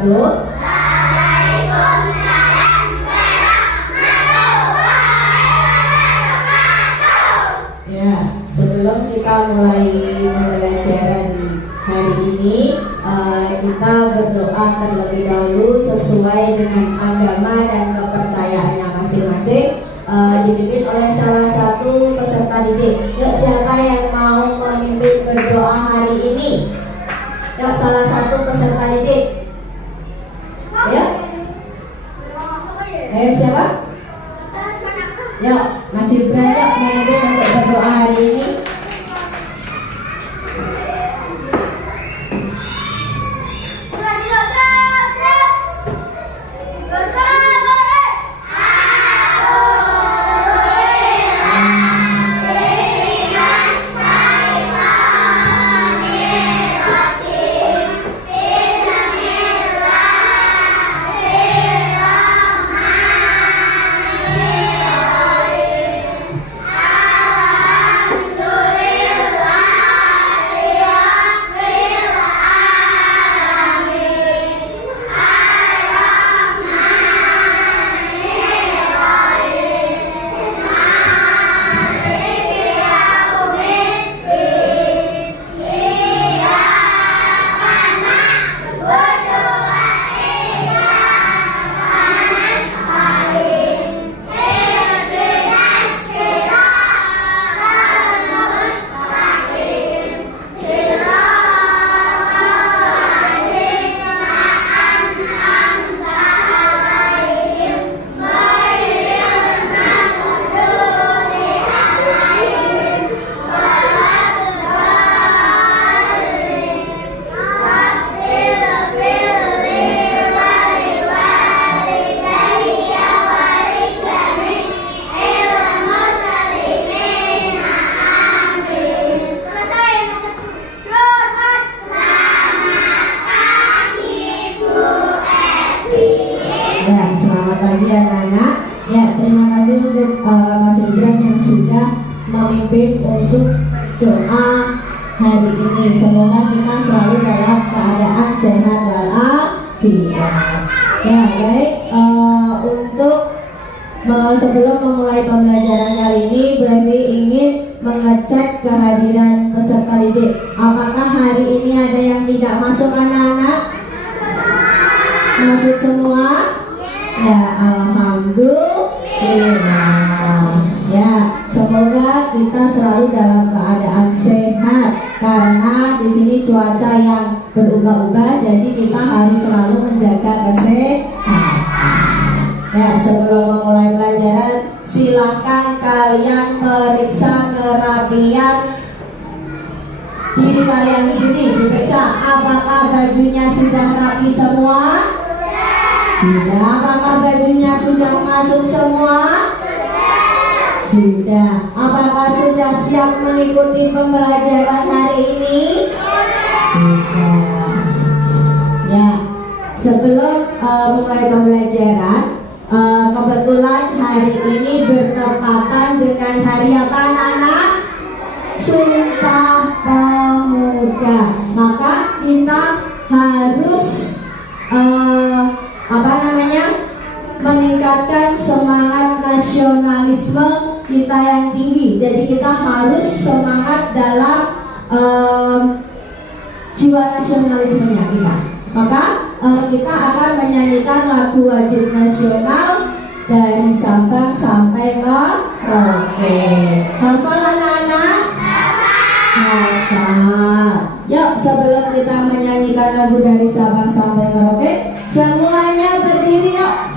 wabarakatuh. Ya, sebelum kita mulai pembelajaran hari ini, kita berdoa terlebih dahulu sesuai dengan agama dan kepercayaannya masing-masing, dipimpin oleh salah satu peserta didik. Yuk, siapa yang mau memimpin berdoa hari ini? Yuk, salah satu peserta didik. Ya, siapa? Yuk, Mas Ibran, yuk memimpin untuk berdoa hari ini. Selamat pagi anak-anak. Ya, terima kasih untuk Mas Ibran yang sudah memimpin untuk doa hari ini. Semoga kita selalu dalam keadaan sehat walafiat. Ya, baik. Untuk sebelum memulai pembelajaran kali ini, Baby ingin mengecek kehadiran peserta didik. Apakah hari ini ada yang tidak masuk anak-anak? Masuk semua? Ya, alhamdulillah. Ya, semoga kita selalu dalam keadaan sehat karena di sini cuaca yang berubah-ubah, jadi kita harus selalu menjaga kesehatan. Ya, sebelum memulai pelajaran, silakan kalian periksa kerapian diri kalian sendiri. Diperiksa apakah bajunya sudah rapi semua. Sudah. Apakah bajunya sudah masuk semua? Sudah. Apakah sudah siap mengikuti pembelajaran hari ini? Sudah. Ya, sebelum mulai pembelajaran, kebetulan hari ini bertepatan dengan hari apa anak-anak? Sumpah Pemuda. Maka kita harus meningkatkan semangat nasionalisme kita yang tinggi. Jadi kita harus semangat dalam jiwa nasionalismenya kita. Maka kita akan menyanyikan lagu wajib nasional dari Sabang sampai Merauke. Hafal anak-anak? Hafal. Yuk, sebelum kita menyanyikan lagu dari Sabang sampai Merauke, semuanya berdiri yuk.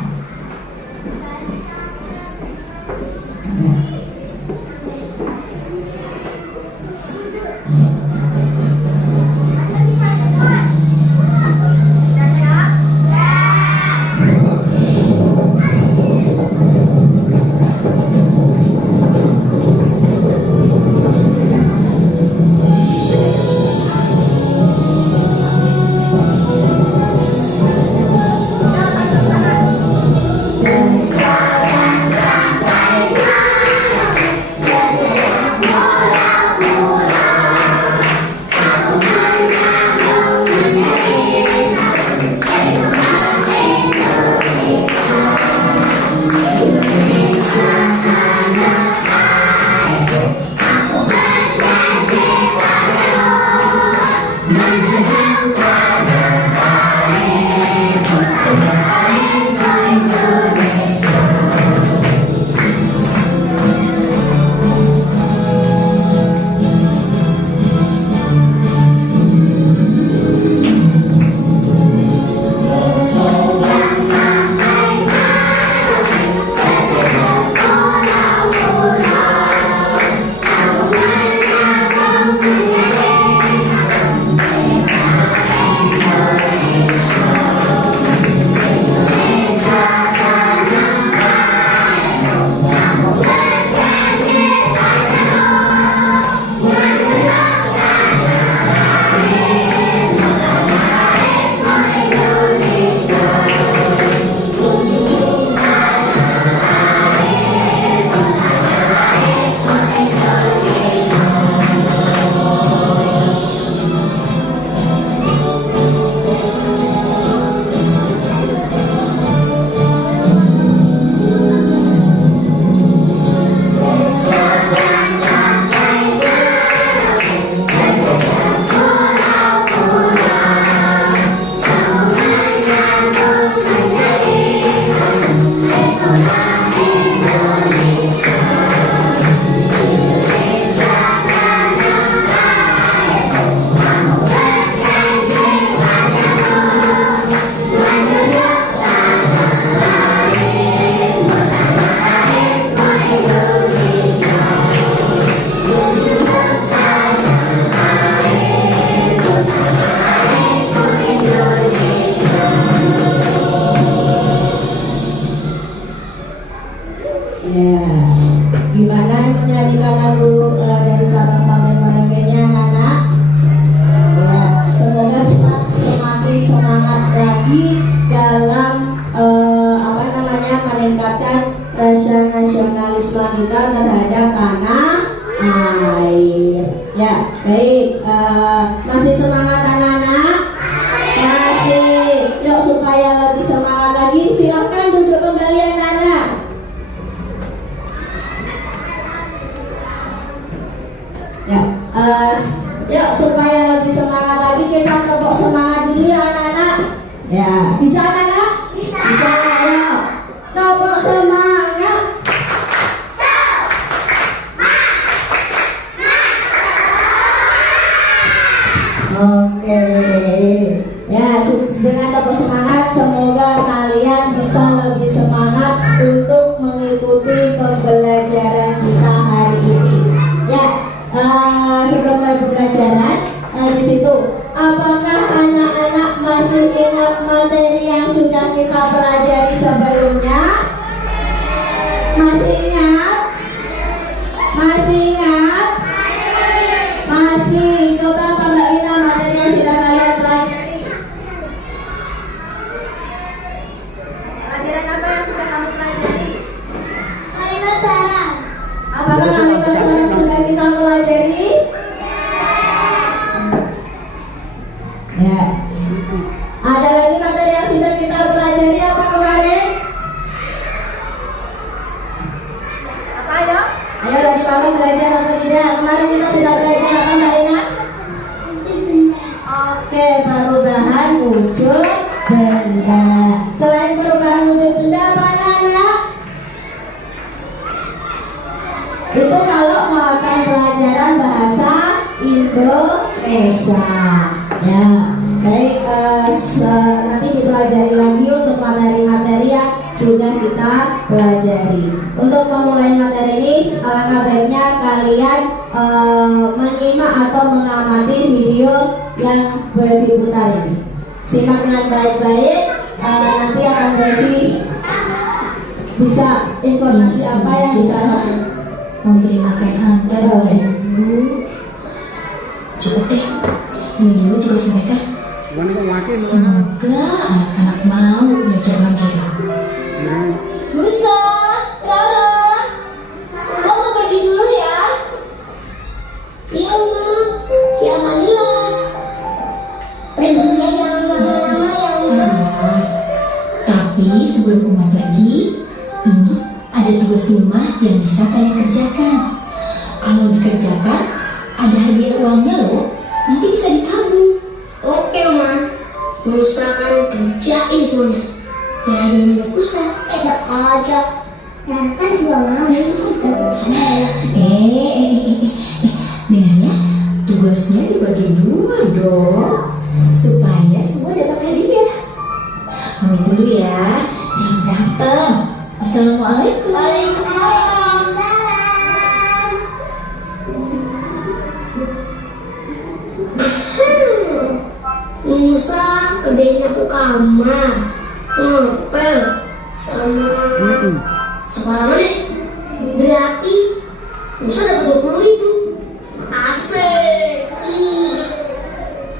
Masih semangat anak-anak? Masih. Yuk supaya lebih semangat lagi, silahkan duduk kembali anak-anak. Ya, yuk supaya lebih semangat lagi kita tepuk semangat dulu ya anak-anak. Ya, bisa anak-anak? Bisa. Yuk, tepuk semangat. Oke, ya dengan tepuk semangat semoga kalian bisa lebih semangat untuk mengikuti pembelajaran kita hari ini. Ya, sebelum mulai pembelajaran di situ, apakah anak-anak masih ingat materi yang sudah kita pelajari sebelumnya? Masih ingat? Masih ingat? Masih. Coba Mbak Ina materi yang sudah kalian pelajari. Pelajaran apa yang sudah kamu pelajari? Kalimat saran. Apakah kalimat saran sudah kita pelajari? Ya. Ada lagi materi yang sudah kita pelajari apa kemarin? Apa ya? Ayo tadi malam belajar atau tidak? Kemarin kita sudah belajar apa Mbak Ina? Oke, perubahan wujud benda. Selain perubahan wujud benda apa anak-anak? Itu kalau melakukan pelajaran bahasa Indonesia. Ya, baik. Nanti dipelajari lagi untuk materi-materi yang sudah kita pelajari. Untuk memulai materi ini, alangkah baiknya kalian menyimak atau mengamati video yang Baby putar ini. Simak dengan baik-baik. Nanti akan Baby bisa informasi apa yang bisa memberi makan antar oleh ibu. Cukup deh, ini dulu tugas mereka. Semoga anak-anak mau belajar mandiri. Musa, Rara, Mama mau pergi dulu ya. Iya Ma, ya Manila. Perginya jangan lama-lama ya Ma. Tapi sebelum Uma pergi, ini ada tugas rumah yang bisa kalian kerjakan. Kalau dikerjakan, ada hadiah uangnya loh. Nanti bisa ditabung. Oke Ma, Musa akan kerjain semuanya. Gak ada yang gak usah. Enak aja. Nah kan juga mau. Dengar ya, tugasnya dibagi dua dong, supaya semua dapat hadiah. Mami dulu ya, jangan berantem. Assalamualaikum. Waalaikumsalam. Musa kerjain aku kamar, ngepel, sama separuh deh. Berarti Musa dapat 20.000. Asik. Ih,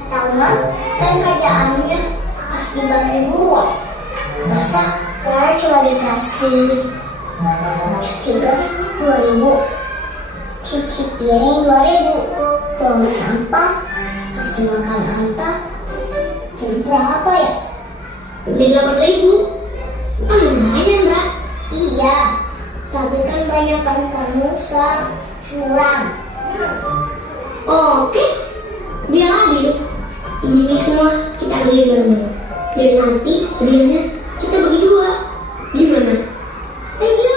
tahu nggak? Kan kerjaannya harus dibagi dua. Masa Rara cuma dikasih cuci gas 2.000, cuci piring 2.000, buang sampah, kasih makan antar, jadi berapa ya? Jadi 8.000. Kan lumayan Mbak. Iya, tapi kan banyak kan Musa curang. Oke, biar adil. Ini semua kita bagi bareng-bareng. Biar nanti hadiahnya kita bagi dua. Gimana? Setuju.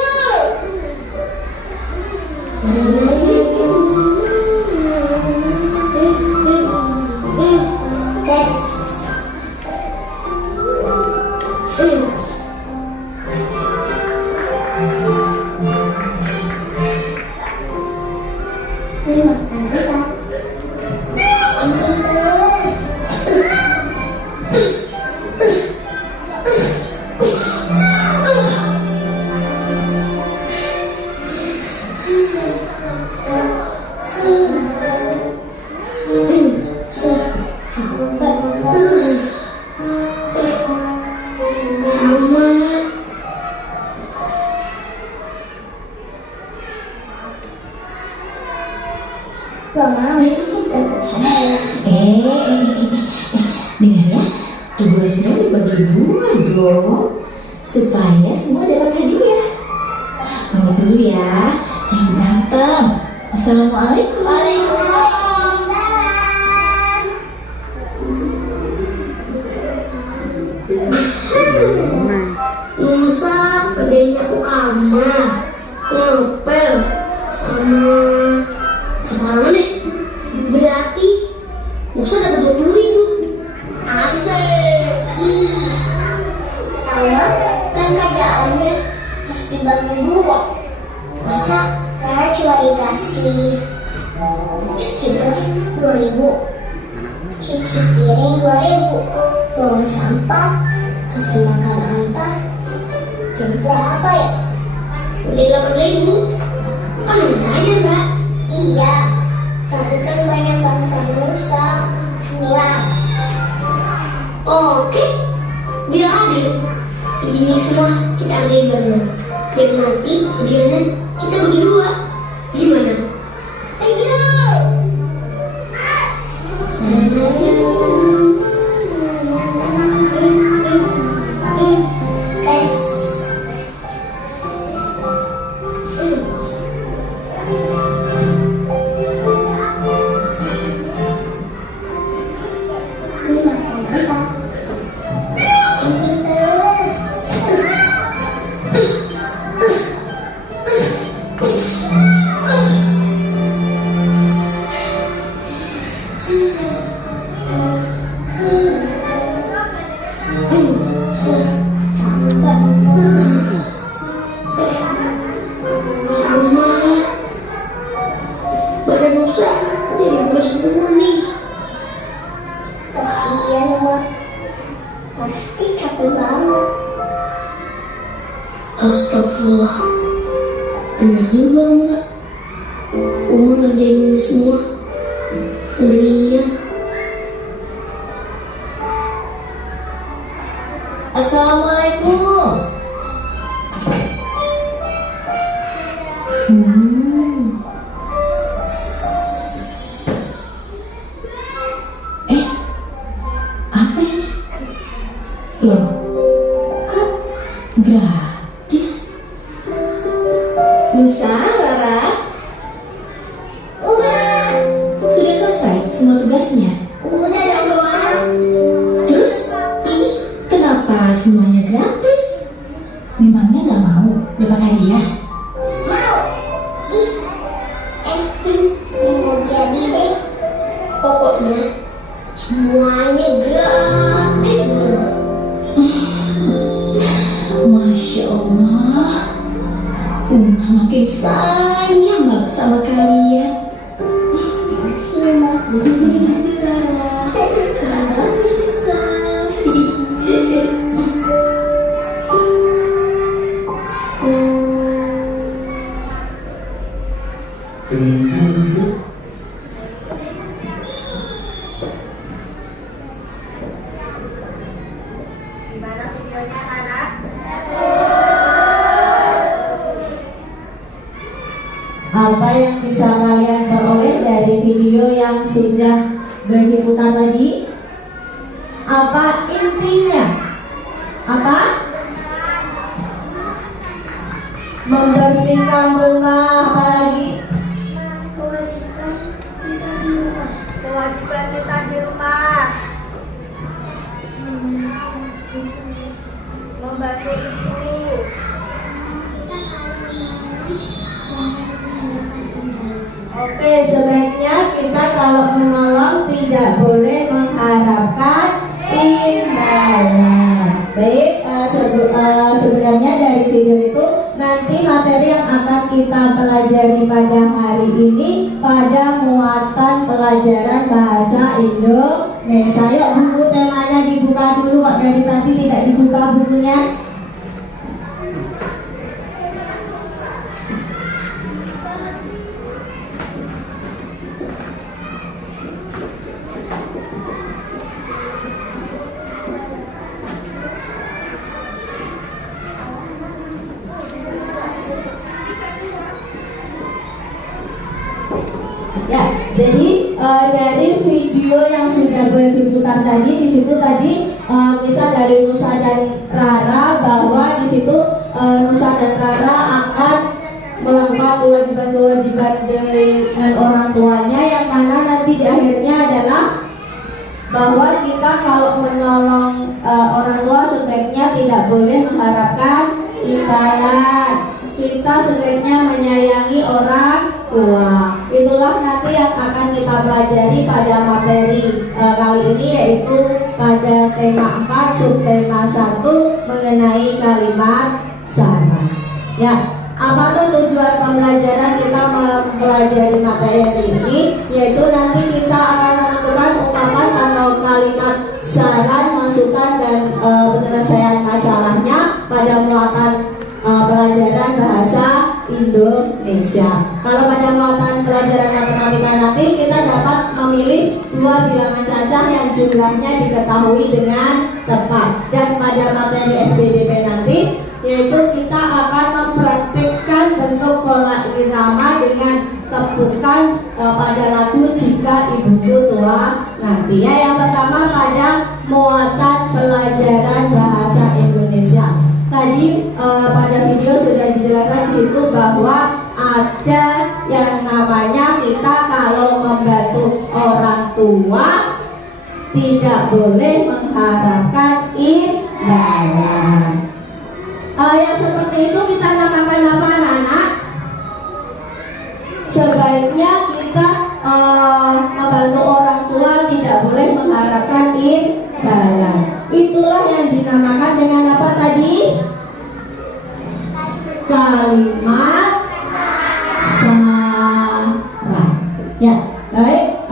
Dengar ya, tugasnya dibagi dua dong, supaya semua dapat hadiah. Pamit dulu ya, jangan berantem. Assalamualaikum. Waalaikumsalam. Musa kerjanya ke kamar, ngepel sama deh. Berarti Musa dapat 20.000. Asik. Ih, tahu kan kerjaannya harus dibagi dua. Masa Rara cuma dikasih cuci beras 2.000, cuci piring 2.000, buang sampah, kasih makan antar, jadi berapa ya? Udah 8.000. Kan udah ada Kak? Iya, tapi kan banyak bantuan Musa curang. Oke, biar adil. Ini semua kita ambil bareng. Biar nanti biaran kita bagi dua. Gimana? Setuju. Badan Musa jadi gemes semua nih. Kasihan Uma, pasti capek banget. Astagfirullah, bener juga Uma. Uma ngerjain ini semua sendirian. Assalamualaikum. Apa ini? Loh, kan gratis. Musa, Rara, Udah, sudah selesai semua tugasnya? udah dong Uma. Terus ini kenapa semuanya gratis? Memangnya nggak mau dapat hadiah? Mau? Ih, nggak jadi deh. Pokoknya semuanya gratis banget. Masya Allah, makin sayang banget sama kalian. Makasih Uma. Gimana videonya anak? Apa yang bisa kalian peroleh dari video yang sudah diputar tadi? Apa intinya? Apa? Membersihkan rumah, apa lagi? Kewajiban kita di rumah. Kewajiban kita di rumah. Membantu ibu. Oke, sebaiknya kita kalau menolong tidak boleh mengharapkan imbalan. Baik, sebenarnya dari video itu nanti materi yang akan kita pelajari pada hari ini pada muatan pelajaran bahasa Indonesia. Yuk, buku temanya dibuka dulu, kok dari tadi tidak dibuka bukunya. Ya, jadi dari video yang sudah berputar tadi, di situ tadi kisah dari Nusa dan Rara, bahwa di situ Nusa dan Rara akan melakukan kewajiban-kewajiban dengan orang tuanya, yang mana nanti di akhirnya adalah bahwa kita kalau menolong orang tua sebaiknya tidak boleh mengharapkan imbalan. Kita sebaiknya menyayangi orang tua. Itulah nanti yang akan kita pelajari pada materi kali ini, yaitu pada tema 4 subtema 1 mengenai kalimat saran. Ya, apa tuh tujuan pembelajaran kita mempelajari materi ini? Yaitu nanti kita akan menentukan ungkapan atau kalimat saran, masukan, dan penyelesaian masalahnya pada muatan pelajaran bahasa Indonesia. Kalau pada muatan pelajaran matematika nanti kita dapat memilih 2 bilangan cacah yang jumlahnya diketahui dengan tepat. Dan pada materi SPDP nanti, yaitu kita akan mempraktikkan bentuk pola irama dengan tepukan pada lagu Jika Ibuku Tua nanti. Ya, yang pertama pada muatan pelajaran bahasa Indonesia. Tadi pada video sudah dijelaskan di situ bahwa ada yang namanya kita kalau membantu orang tua tidak boleh mengharapkan imbalan. Yang seperti itu kita namakan apa, anak-anak? Sebaiknya kita membantu orang tua tidak boleh mengharapkan imbalan. Itulah yang dinamakan dengan apa tadi? Kalimat saran. Ya, baik.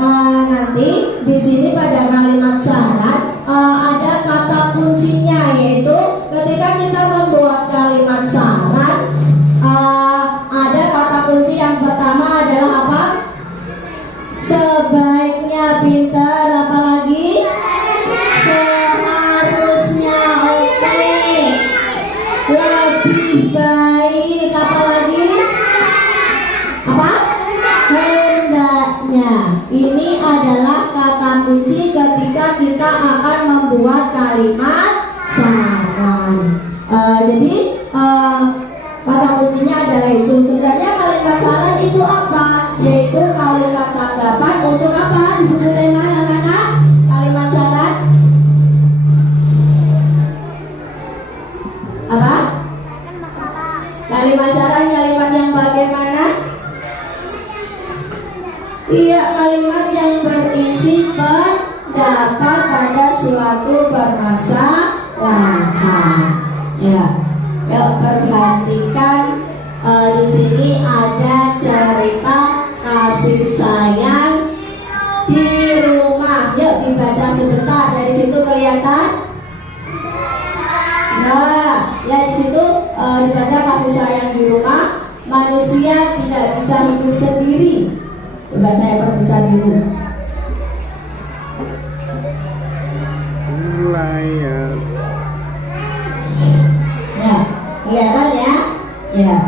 Nanti di sini pada kalimat saran ada kata kuncinya, yaitu ketika kita membuat kalimat saran ada kata kunci yang pertama adalah apa? Sebaiknya, pintar, apa lagi? Seharusnya, oke. Lebih baik, apa lagi? Apa? Hendaknya. Ini adalah kata kunci ketika kita akan membuat kalimat saran. Jadi kata kuncinya adalah itu. Sebenarnya kalimat saran itu apa? Yaitu kalimat tanggapan untuk apa? Di buku tema anak-anak, kalimat saran apa? Kalimat saran kalimat yang bagaimana? Iya, kalimat yang berisi pendapat pada suatu permasalahan. Ya, perhatikan di sini ada cerita kasih sayang di rumah. Yuk dibaca sebentar, dari situ kelihatan. Nah, ya di situ dibaca kasih sayang di rumah. Manusia tidak bisa hidup sendiri. Coba saya perbesar dulu. Layar. Ya, kelihatan ya? Ya.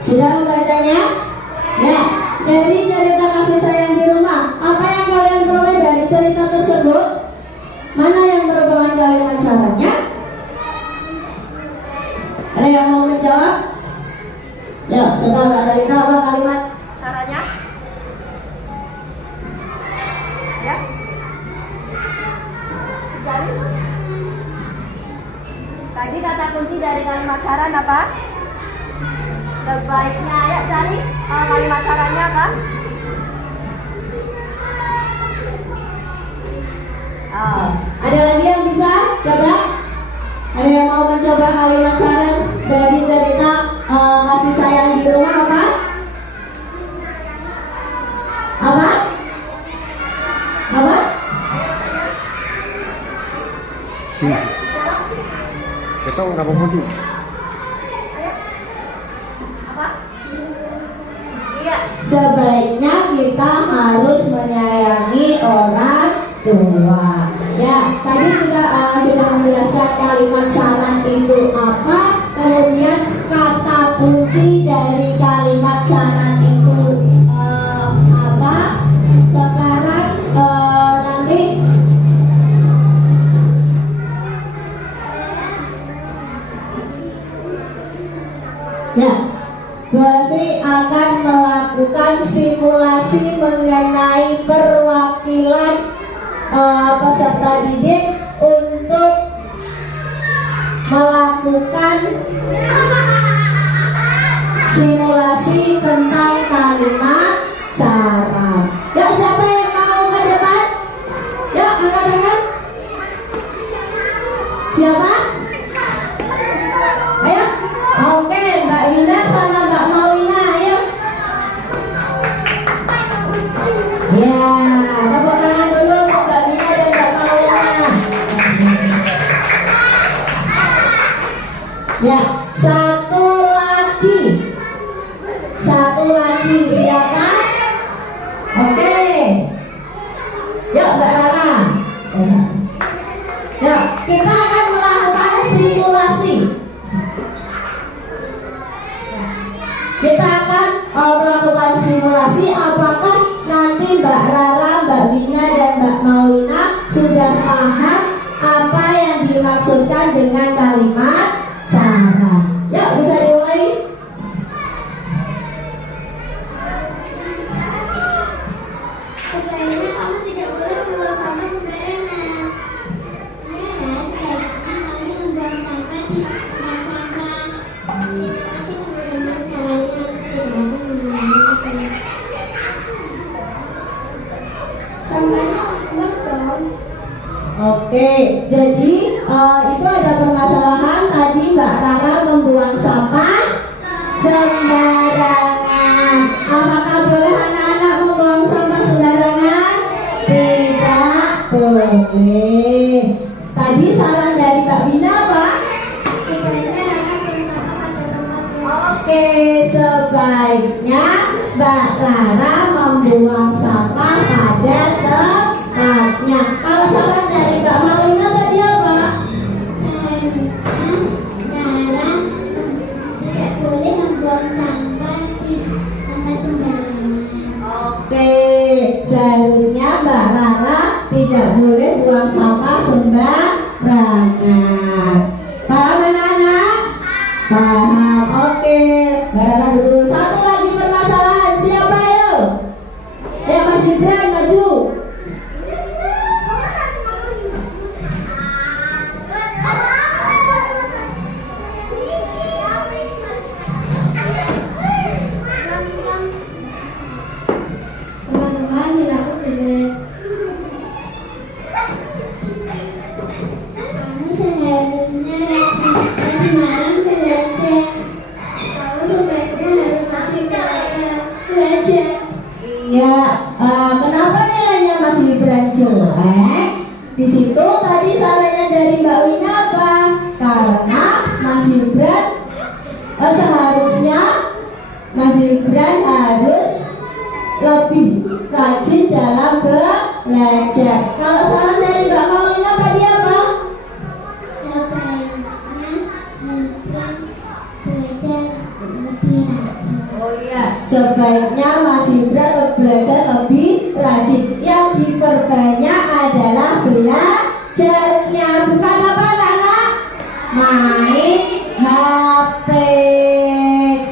Sudah membacanya? Ya, dari cerita kasih sayang di rumah, apa yang kalian peroleh dari cerita tersebut? Mana yang merupakan kalimat sarannya? Ada yang mau menjawab? Ya, coba Mbak Talita, apa kalimat sarannya? Ya? Jadi, tadi kata kunci dari kalimat saran apa? Sebaiknya, ya cari kalimat sarannya apa? Ada lagi yang bisa? Coba. Ada yang mau mencoba kalimat saran dari cerita kasih sayang di rumah apa? Apa? Apa? Kita nggak mau mandi. Sebaiknya kita harus menyayangi orang tua. Ya, tadi kita sudah menjelaskan kalimat saran itu apa, kemudian kata kunci dari kalimat saran itu apa. Sekarang nanti ya, berarti akan melakukan simulasi mengenai perwakilan peserta didik untuk melakukan simulasi tentang kalimat saran. Ya, siapa yang mau ke depan? Ya, angkat tangan. Siapa? Ayo. Oke, Mbak Wina sama Mbak Maulina, ayo. Ya, tepuk tangan dulu untuk Mbak Wina dan Mbak Maulina. Ya, satu lagi. Satu lagi, siapa? Oke. Yuk, Mbak Rara. Yuk, kita akan melakukan simulasi. Kita akan melakukan simulasi apakah nanti Mbak Rara, Mbak Wina, dan Mbak Maulina sudah paham apa yang dimaksudkan dengan kalimat saran. Yuk, bisa dimulai. Sebaiknya kamu tidak boleh membuang sampah sembarangan. Ya, sebaiknya kamu membuang sampah di tempat sampah. Terima kasih teman-teman, caranya tidak akan mengulangi itu. Sampahnya keluar dong. Oke, jadi itu ada permasalahan tadi Mbak Rara membuang sampah sembarangan. Apakah boleh anak-anak membuang sampah sembarangan? Tidak boleh. Tadi saran dari Mbak Wina apa? Sebaiknya Rara buang sampah pada tempatnya. Oke, sebaiknya Mbak Rara membuang sampah pada tempatnya. Kalau saran dari Mbak Maulina tadi apa? Rara tidak boleh membuang sampah di tempat sembarangan. Oke, seharusnya Mbak Rara tidak boleh buang sampah sembarangan. Paham anak-anak? Paham. Oke, Mbak Rara dulu. Satu lagi permasalahan, siapa yuk? Ya, Mas Gibran maju. Teman-teman, dilakukan jelek. Kamu seharusnya tadi malam belajar. Kamu sebaiknya harus masih belajar. Iya, kenapa nilainya Mas Gibran jelek? Di situ tadi sarannya dari Mbak Wina apa? Karena Mas Gibran seharusnya Mas Gibran harus lebih rajin dalam belajar. Kalau saran dari Mbak Maulina tadi apa? Sebaiknya Mas Gibran belajar lebih rajin. Yang diperbanyak adalah belajarnya, bukan apa anak? Main HP.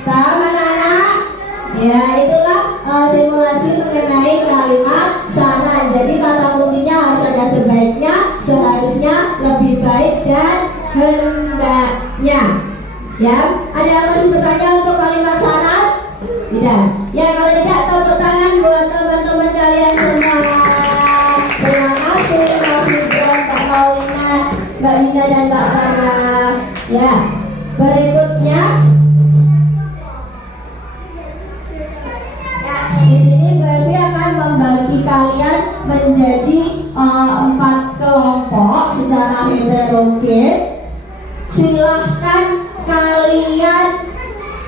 Paham anak-anak? Ya, itulah simulasi mengenai kalimat saran. Jadi kata kuncinya harus ada sebaiknya, seharusnya, lebih baik, dan hendaknya. Ya, ada yang masih bertanya untuk kalimat saran? Tidak. Ya, kalau tidak, tepuk tangan buat teman-teman kalian semua. Terima kasih Mas Gibran, Pak Maulina, Mbak Wina, dan Mbak Rara. Berikutnya, ya, di sini Baby akan membagi kalian menjadi 4 kelompok secara heterogen. Silahkan kalian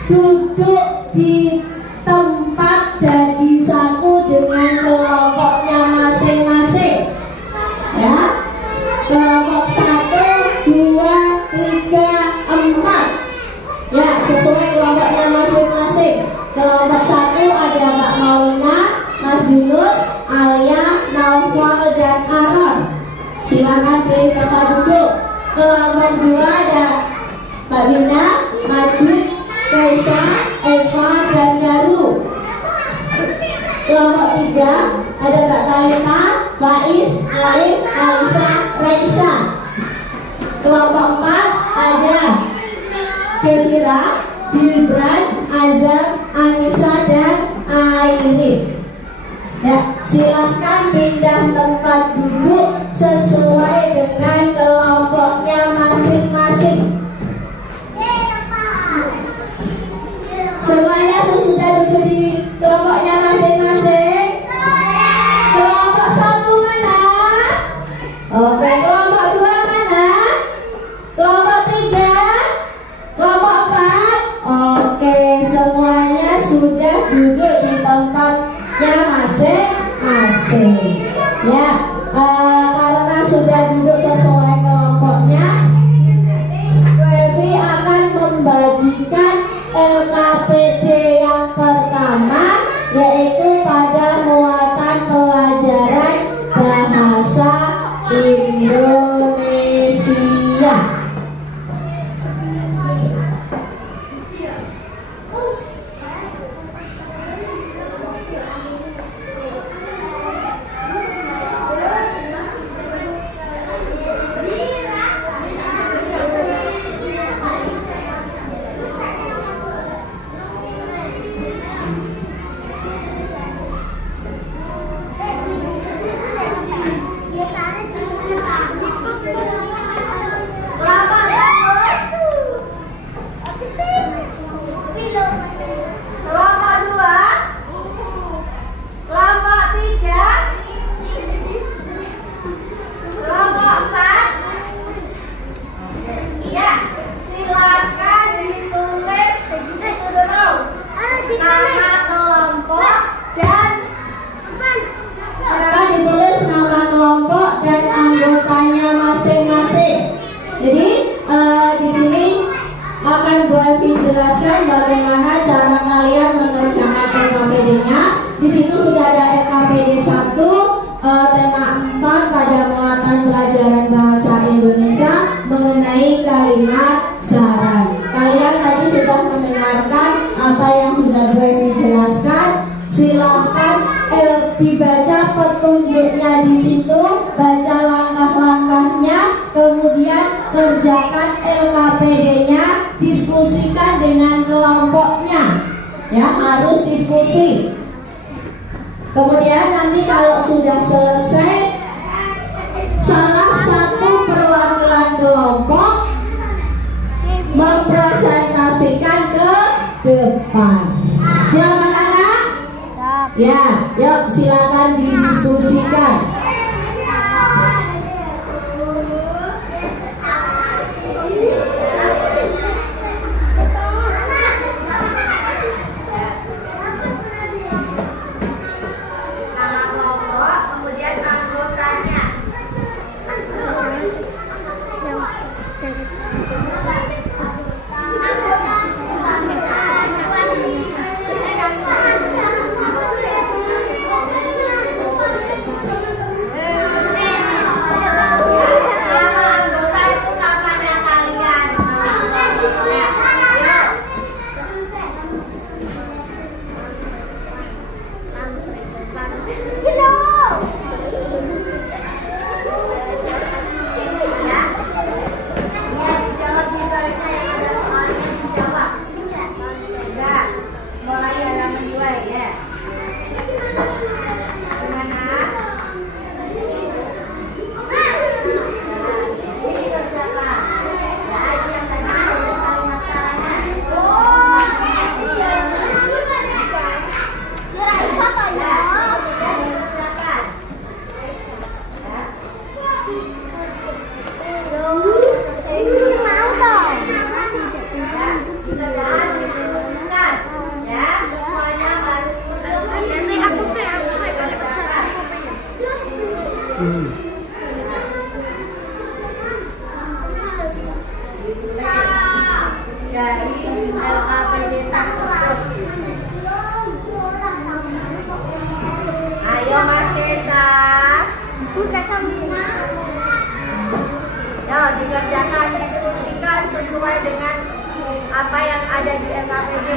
duduk di tempat jadi satu dengan kelompoknya masing-masing. Ya, kelompok 1, 2, 3, 4. Ya, sesuai kelompoknya masing-masing. Kelompok 1 ada Mbak Maulina, Mas Yunus, Alia, Naufal, dan Aron. Silakan pilih tempat duduk. Kelompok 2 ada Mbak Wina, Majid, Kaisa, Eva, dan Daru. Kelompok 3 ada Mbak Talita, Faiz, Alif, Alisa, Raisa. Kelompok 4 ada Kevira, Bilbran, Azam, Anissa, dan Airin. Ya, silahkan pindah tempat duduk sesuai dengan kelompoknya masing-masing. Semuanya sudah duduk di kelompoknya masing-masing. Kelompok 1 mana? Oke, kelompok 2 mana? Kelompok 3? Kelompok 4? Oke, semuanya sudah duduk di tempatnya masing-masing. Ya, karena sudah duduk sesuai kelompoknya, Baby akan membagikan LKPD yang pertama, yaitu pada muatan pelajaran bahasa Indonesia. Jelaskan bagaimana cara kalian mengerjakan LKPD-nya. Di situ sudah ada LKPD 1, tema 4 pada muatan pelajaran bahasa Indonesia mengenai kalimat saran. Kalian tadi sudah mendengarkan apa yang sudah Baby jelaskan. Silahkan dibaca petunjuknya di situ, baca langkah-langkahnya, kemudian kerjakan LKPD-nya, diskusikan dengan kelompoknya. Ya, harus diskusi. Kemudian nanti kalau sudah selesai, salah satu perwakilan kelompok mempresentasikan ke depan. Siapa anak? Ya, yuk silakan didiskusikan. ngerjain LKPD tersebut? Ayo Mas Desa. Ya, dikerjakan, diskusikan sesuai dengan apa yang ada di LKPD.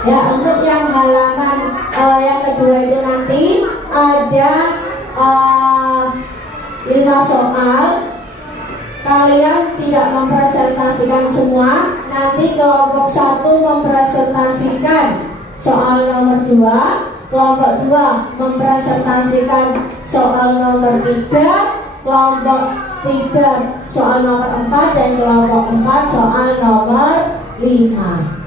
Ya, untuk yang halaman yang kedua itu nanti ada 5 soal. Kalian tidak mempresentasikan semua. Nanti kelompok 1 mempresentasikan soal nomor 2, kelompok 2 mempresentasikan soal nomor 3, kelompok 3 soal nomor 4, dan kelompok 4 soal nomor 5.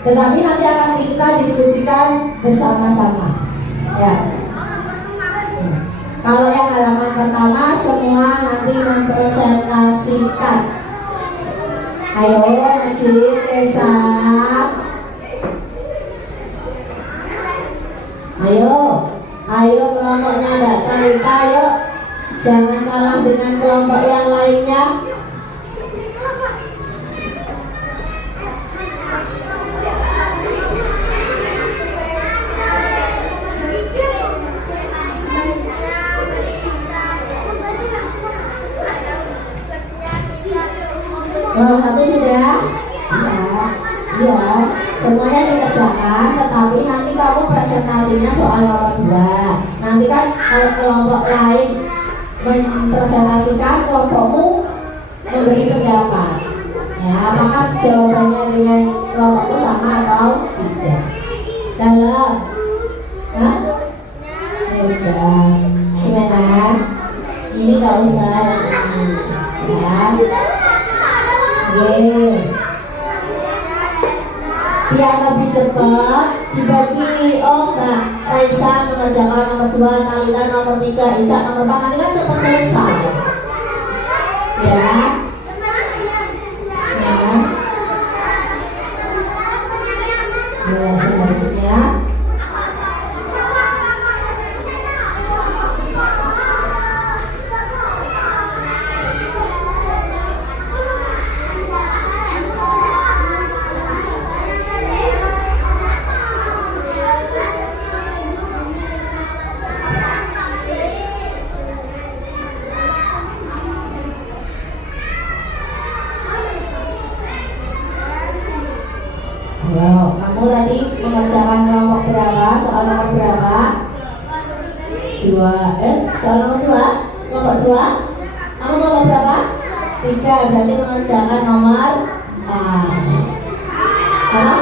Tetapi nanti akan kita diskusikan bersama-sama. Ya. Kalau yang halaman pertama semua nanti mempresentasikan. Ayo Majid, Esa. Ayo kelompoknya Mbak Talita, ayo. Jangan kalah dengan kelompok yang lainnya. Nomor 1 sudah? Ya, semuanya dikerjakan. Tetapi nanti kamu presentasinya soal nomor 2. Nanti kan kalau kelompok lain mempresentasikan, kelompokmu memberi pendapat. Ya, apakah jawabannya dengan kelompokmu sama atau tidak? Dalam? Hah? Udah. Gimana? Ini gak usah yang ini. Ya. Biar lebih cepat dibagi. Mbak Raisa mengerjakan nomor 2, Talita nomor 3, Ica nomor 4. Nanti kan cepat selesai. Ya. Seharusnya kamu tadi mengerjakan kelompok berapa? Soal nomor berapa? 2. Soal nomor 2? Kelompok 2? Kamu kelompok berapa? 3. Berarti mengerjakan nomor 4. Apa?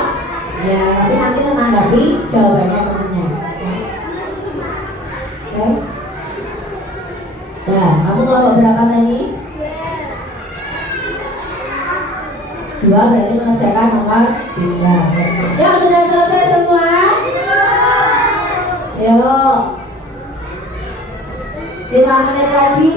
Ya, tapi nanti menanggapi jawabannya temannya. Oke. Nah, kamu kelompok berapa tadi? 2, berarti mengerjakan nomor 3. Ya, sudah selesai semua? Yuk 5 menit lagi.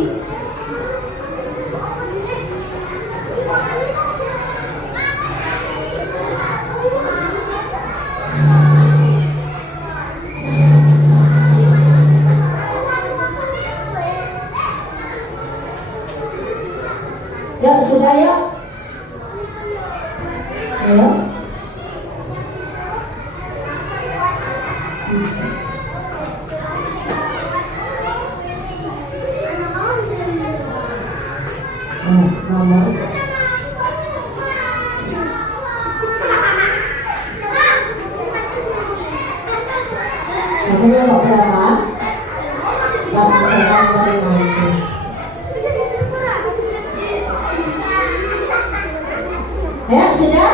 Yuk, sudah yuk. Ayo. Nomor. Kamu kelompok berapa? Nomor 5 aja. Ya, sudah?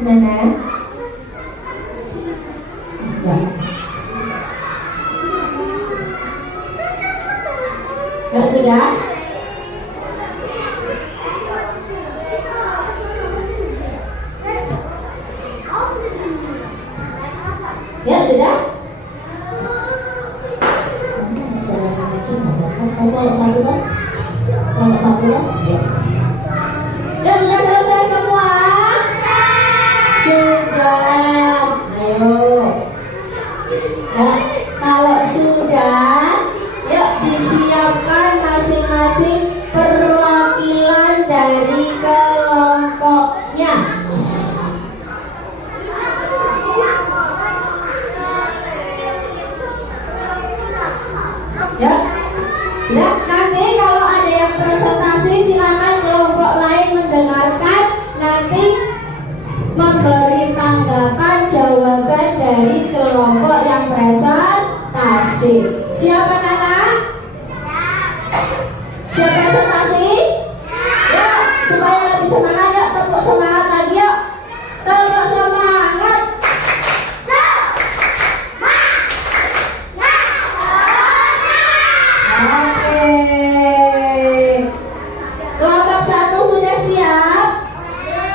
Gimana? Ya, sudah?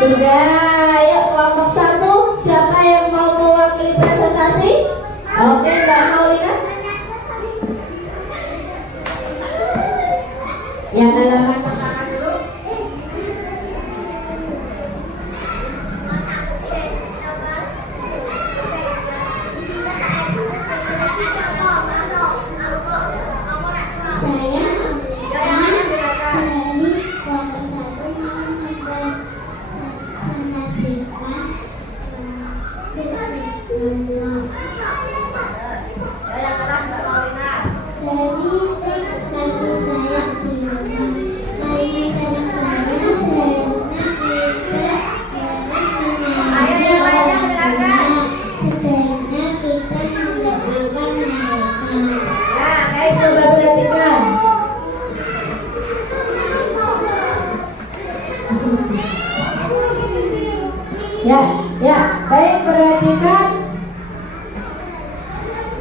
Sudah, yuk kelompok 1. Siapa yang mau mewakili presentasi? Oke, Mbak Maulina. Yang halaman pertama dulu. Saya dari kelompok 1 mau mempresentasikan Yang keras Mbak Maulina. dari teks kasih sayang di rumah. Dari cara saya Ayo yang lainnya dengarkan. sebaiknya kita mendoakan mereka. Nah, baik, coba perhatikan. Ya, ya, baik, perhatikan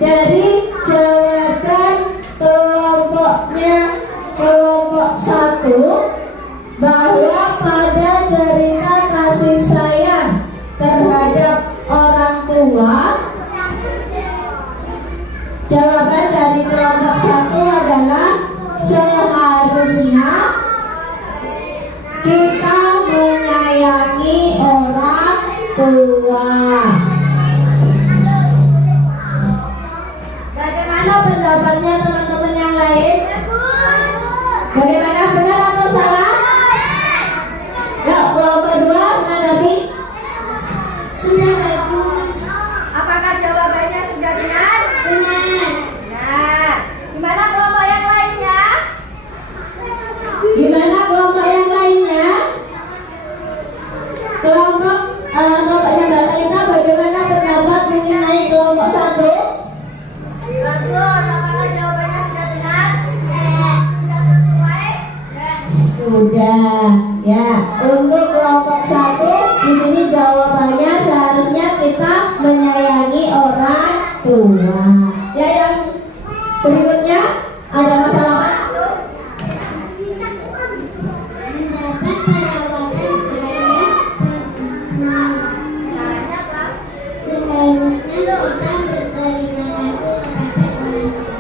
dari jawaban kelompoknya kelompok 1 bahwa pada cerita kasih sayang terhadap orang tua, jawaban dari kelompok 1 adalah seharusnya kita menyayangi orang tua. Bagaimana pendapatnya teman-teman yang lain? Bagaimana, benar atau salah? Ya, kelompok 2 menanggapi. Sudah bagus. Apakah jawabannya sudah benar? Benar. Nah, gimana kelompok yang lainnya? Gimana kelompok yang lainnya? Kelompoknya Mbak Talita, bagaimana pendapat mengenai kelompok 1? Bagus. Apakah jawabannya sudah benar? Sudah sesuai? Sudah. Ya, untuk kelompok 1 di sini jawabannya seharusnya kita menyayangi orang tua. Ya, yang berikutnya ada masalah apa? Mendapat perawatan ayah Caranya apa? seharusnya kita berterima kasih kepada orang tua.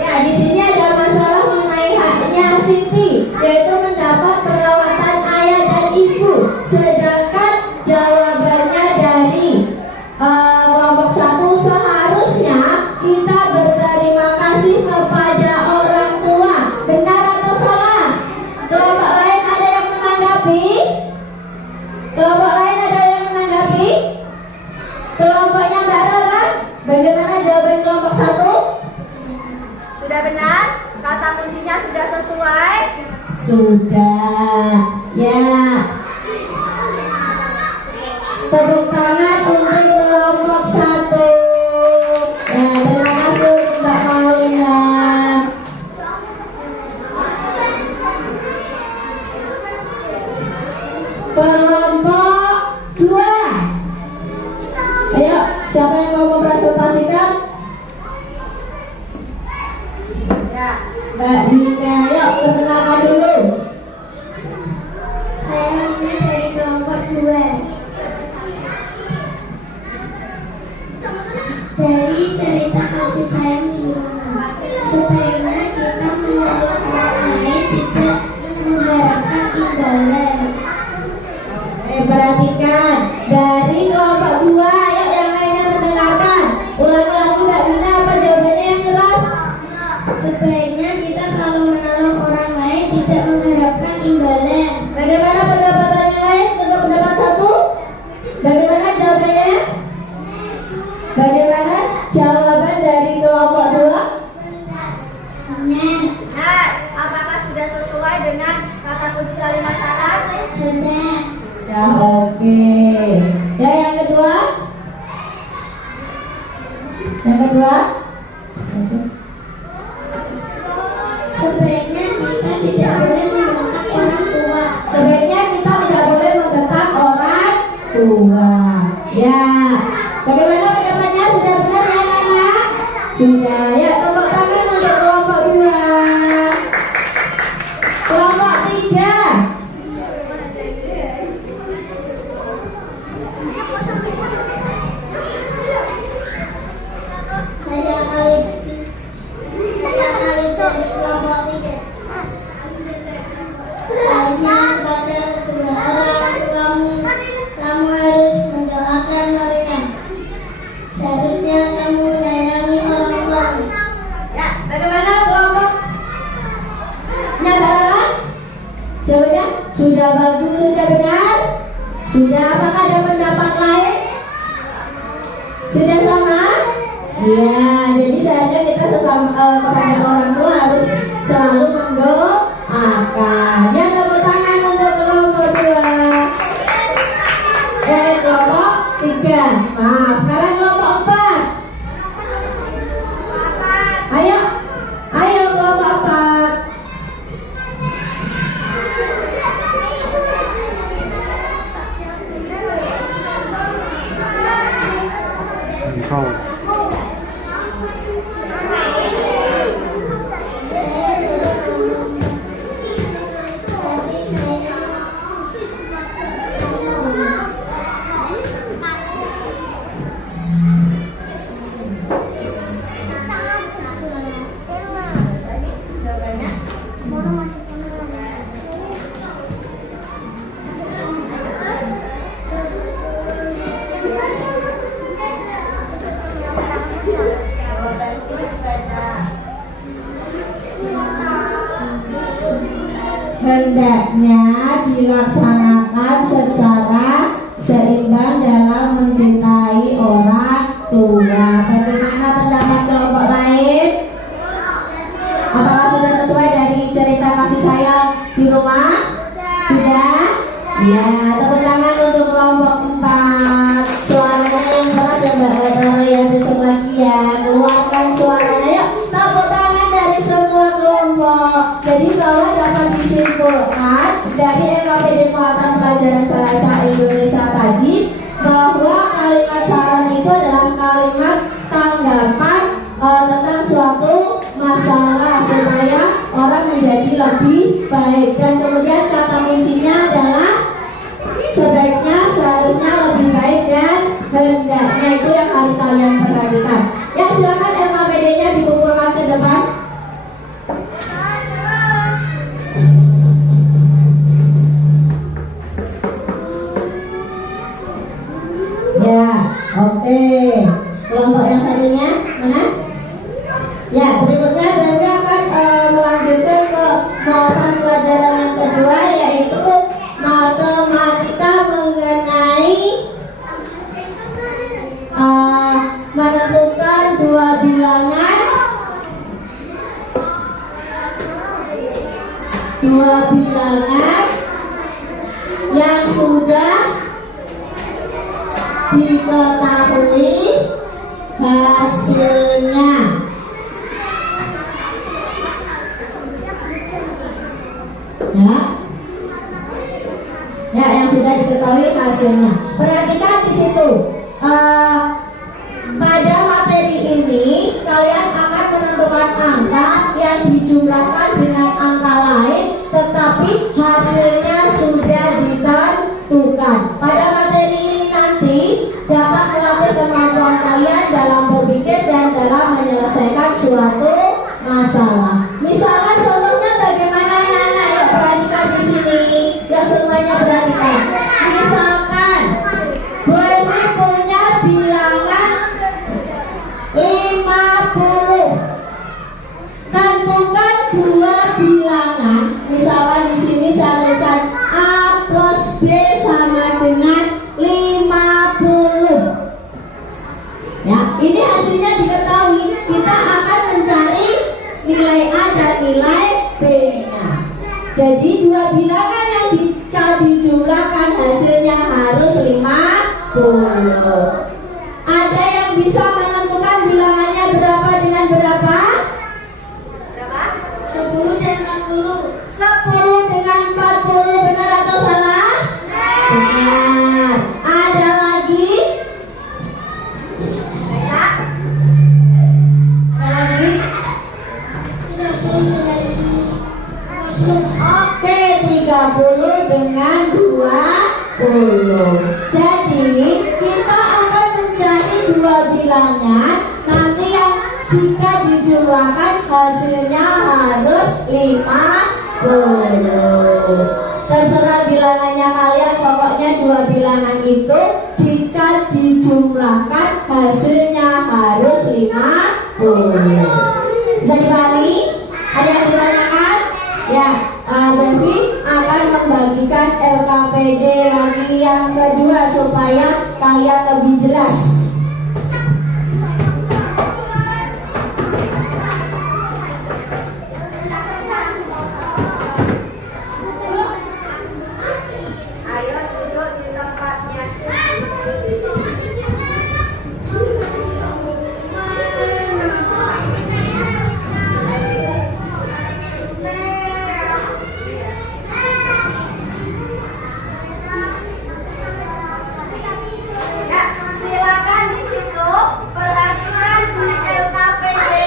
Ya, di sini ada masalah mengenai haknya Siti, yaitu mendapat perawatan ayah dan ibu. Sedangkan jawabannya dari kelompok 1 seharusnya kita berterima kasih kepada orang tua. Benar atau salah? Kelompok lain ada yang menanggapi? Kelompok lain ada yang menanggapi? Kelompoknya Mbak Rara, bagaimana jawaban kelompok 1? Sudah benar? Kata kuncinya sudah sesuai? Sudah. Ya. Tepuk tangan untuk kelompok 1. Ya, terima kasih Mbak Maulina. Kelompok 2. Ayo, siapa yang mau mempresentasikan? Ya, Mbak Dina, yuk perkenalkan dulu. Saya ini dari kelompok 2. Dari cerita kasih sayang di rumah, sebaiknya kita menolong orang lain, tidak mengharapkan imbalan. Perhatikan dari kelompok 2, yuk yang lainnya mendengarkan. Ulangi lagi Mbak Dina, apa jawabannya yang keras? Sebaiknya kita kalau menolong orang lain tidak mengharapkan imbalan. Bagaimana pendapat yang lain untuk pendapat 1? Bagaimana jawabannya? Bagaimana jawaban dari kelompok 2? Benar. Nah, apakah sudah sesuai dengan kata kunci kalimat syarat? Sudah. Ya, oke. Ya, yang kedua? Yang kedua? Sebaiknya kita tidak boleh membentak orang tua. Sebaiknya kita tidak boleh membentak orang tua. Ya, bagaimana pendapatnya? Sudah benar ya anak-anak? Sudah. Ya, tepuk tangan untuk kelompok 2. Kelompok 3. Sudah bagus, sudah benar? Sudah, apakah ada pendapat lain? Sudah sama? Iya, jadi seharusnya kita sesama kepada orang tua harus selalu mendoakan. Ya, tepuk tangan untuk kelompok 2. Kelompok 3. Maaf, sekarang kelompok 4. Ayo, ayo kelompok 4. Sau. Hendaknya dilaksanakan secara seimbang dalam mencintai orang tua. Bagaimana pendapat kelompok lain? Apakah sudah sesuai dari cerita kasih sayang di rumah? Sudah? Ya, tepuk tangan untuk kelompok 4. Suaranya yang keras ya Mbak Wetara ya, besok lagi ya. Keluarkan suaranya yuk. Tepuk tangan dari semua kelompok. Jadi bahwa dapat disimpulkan dari LKPD Muatan Pelajaran Bahasa Indonesia tadi bahwa kalimat saran itu adalah kalimat tanggapan tentang suatu masalah supaya orang menjadi lebih baik, dan kemudian kata kuncinya adalah sebaiknya, seharusnya, lebih baik, dan hendaknya. Itu yang harus kalian perhatikan. Ya, silakan LKPD-nya dikumpulkan ke depan. Ya, oke. Kelompok yang satunya mana? Ya, berikutnya kami akan melanjutkan ke muatan pelajaran yang kedua, yaitu matematika mengenai menentukan dua bilangan yang sudah diketahui hasilnya. Ya, yang sudah diketahui hasilnya. Perhatikan di situ. Pada materi ini kalian akan menentukan angka yang dijumlahkan dengan angka lain, tetapi hasilnya sudah ditentukan. Pada materi ini nanti dapat melatih kemampuan kalian dalam berpikir dan dalam menyelesaikan suatu masalah. Misalkan contohnya bagaimana anak-anak? Yuk perhatikan di sini. Ya, semuanya perhatikan. Misalkan Boni punya bilangan 50. Tentukan dua bilangan. Misalkan di sini saya tuliskan A plus B sama dengan 50. Ya, ini hasilnya diketahui. Kita akan mencari nilai A dan nilai B-nya. Jadi dua bilangan yang dijumlahkan hasilnya harus 50. Ada yang bisa menentukan bilangannya berapa dengan berapa? 10 dan 40. 10 dengan 40, benar atau salah? Benar. Ada lagi? Ada lagi? 30 dan 20. Oke, 30 dengan 20. Jadi kita akan mencari dua bilangan. Nanti yang jika dijumlahkan hasilnya harus 50. Terserah bilangannya kalian, pokoknya dua bilangan itu jika dijumlahkan hasilnya harus 50. Bisa dipahami? Ada yang ditanyakan? Ya, Devi akan membagi bagikan LKPD lagi yang kedua supaya kalian lebih jelas. Ayo duduk di tempatnya. Ya, silakan di situ perhatikan di LKPD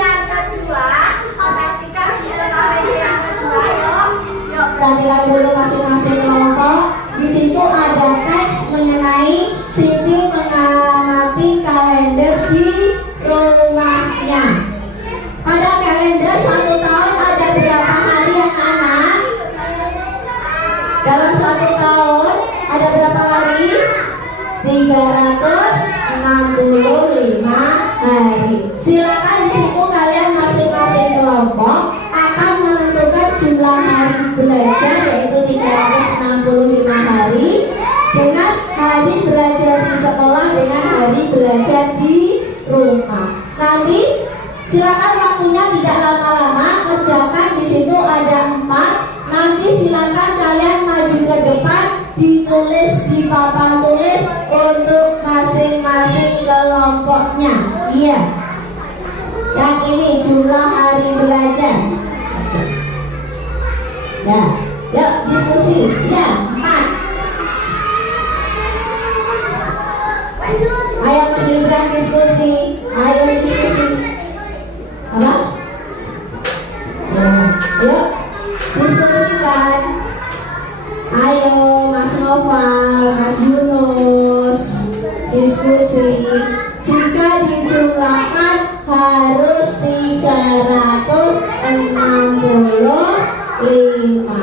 yang kedua. Perhatikan di LKPD yang kedua, yuk. Yuk, perhatikan dulu masing-masing kelompok. Di situ ada teks mengenai Siti mengamati kalender di rumahnya. Pada kalender 1 tahun ada berapa hari anak-anak? Dalam 1 tahun ada berapa hari? 365 hari. Silakan di situ kalian masing-masing kelompok akan menentukan jumlah hari belajar yaitu 365 hari dengan hari belajar di sekolah dengan hari belajar di rumah. Nanti silakan waktunya tidak lama-lama, kerjakan di situ ada 4. Nanti silakan kalian maju ke depan, ditulis di papan tulis untuk masing-masing kelompoknya. Iya. Yang ini jumlah hari belajar. Ya, yuk diskusi. Ya, 4. Ayo menunjukkan diskusi. Ayo diskusi. Apa? Ya, yuk diskusikan. Ayo Mas Noval, Mas Yunus, diskusi. Jika dijumlahkan harus 365.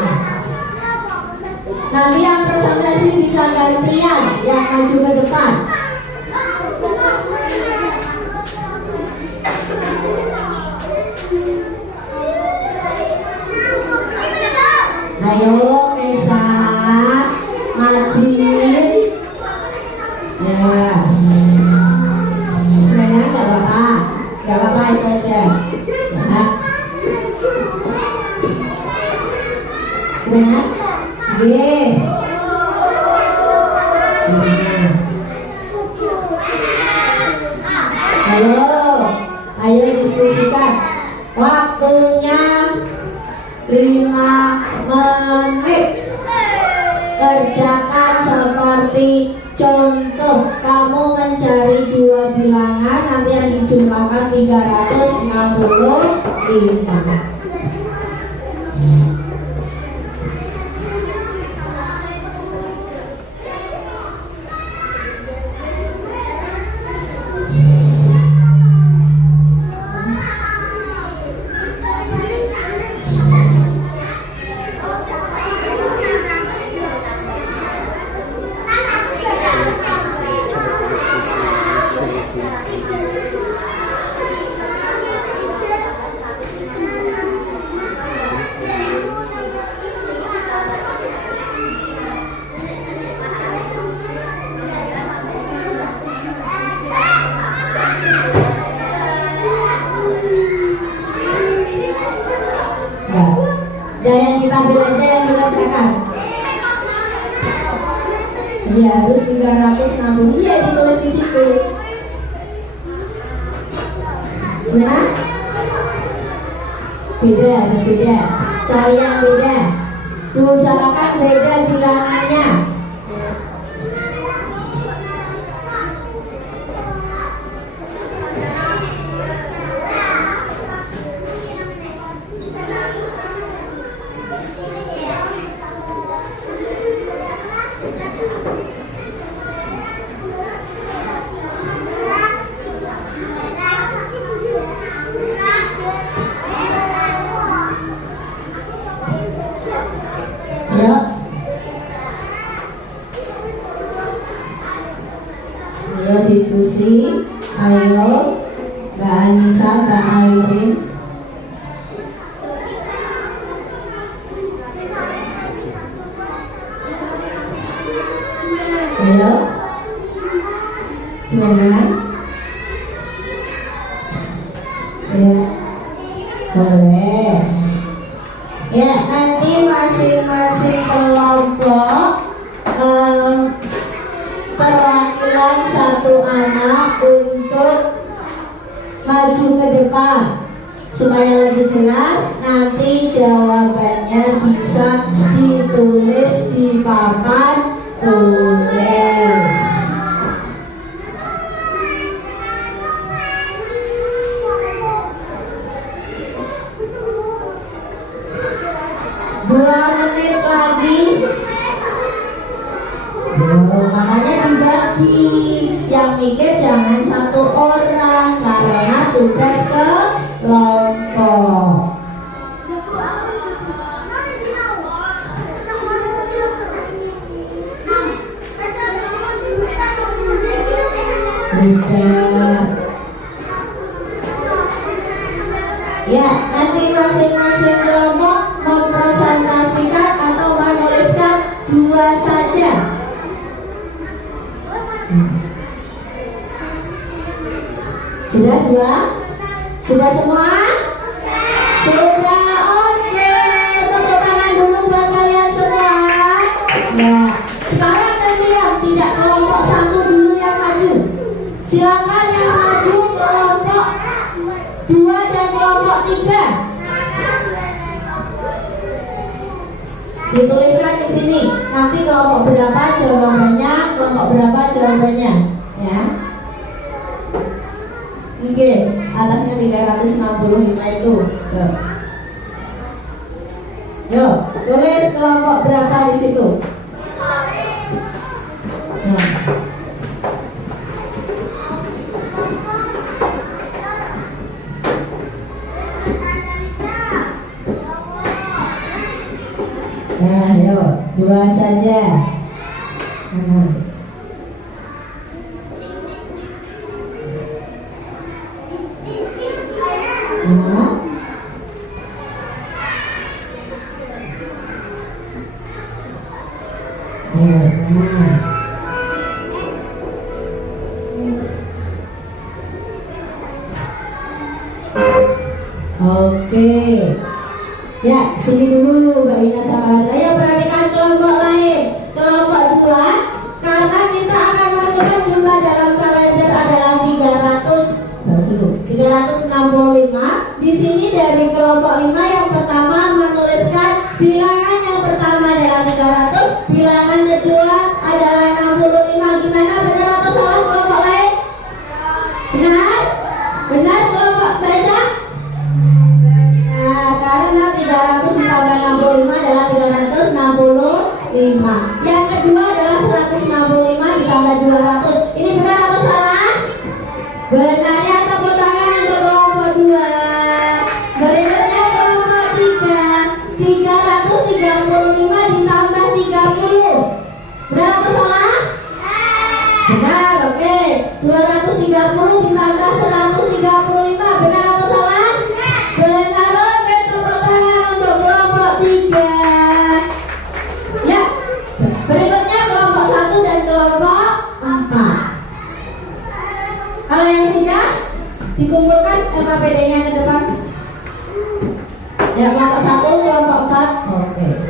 Nanti yang presentasi bisa gantian, yang maju ke depan. Ayo Mesa, Majid. Ya, benar nggak apa-apa, nggak apa-apa itu aja. Ya, benar. Oke. Ayo diskusikan. Waktunya 5 menit. Kerjakan seperti contoh. Kamu mencari 2 bilangan, nanti yang dijumlahkan 365. Dan yang kita belajar yang dikerjakan. Ya harus 360. Iya ditulis di situ. Benar? Beda, harus beda. Cari yang beda. Diusahakan beda bilangannya. Ayo diskusi. Ayo Mbak Anissa, Mbak Airin. sekalian? Ya, boleh. Ya, nanti masing-masing kelompok perwakilan satu anak untuk maju ke depan supaya lebih jelas. Nanti jawabannya bisa ditulis di papan tulis. Dua menit lagi. Makanya dibagi. Yang mikir jangan satu orang karena tugas kelompok. Udah. Ya, nanti masing-masing kelompok mempresentasikan atau menuliskan dua saja. Sudah dua? Sudah semua? Sudah, oke. Tepuk tangan dulu buat kalian semua. Ya, sekarang kalian tidak kelompok satu dulu yang maju. Silakan yang maju kelompok 2 dan kelompok 3. Dituliskan di sini. Nanti kelompok berapa jawabannya, kelompok berapa jawabannya, ya. Oke, atasnya 365 itu. Yuk, tulis kelompok berapa di situ. Nah, yuk, 2 saja. Oke. Ya, sini dulu Mbak Ina sama Anda. Ayo perhatikan kelompok lain. Kelompok 2, karena kita akan menentukan jumlah dalam kalender adalah 365. Di sini dari kelompok 5 yang pertama menuliskan bilangan yang pertama adalah 300, bilangan kedua adalah 65. Gimana, benar atau salah kelompok lain? Benar? Benar kelompok baca? Nah, karena 300 ditambah 65 adalah 365. Yang kedua adalah 165 ditambah 200. Ini benar atau salah? Benarnya tepuk tangan untuk kelompok 2. Berikutnya kelompok 3. 335 ditambah 30. Benar atau salah? Benar, oke. 230 ditambah 135. Benar atau salah? Benar, oke. Tepuk tangan untuk kelompok 3. Ya, berikutnya kelompok 1 dan kelompok 4. Kalau yang sudah dikumpulkan LKPD-nya ke depan. Ya, kelompok 1, kelompok 4. Oke.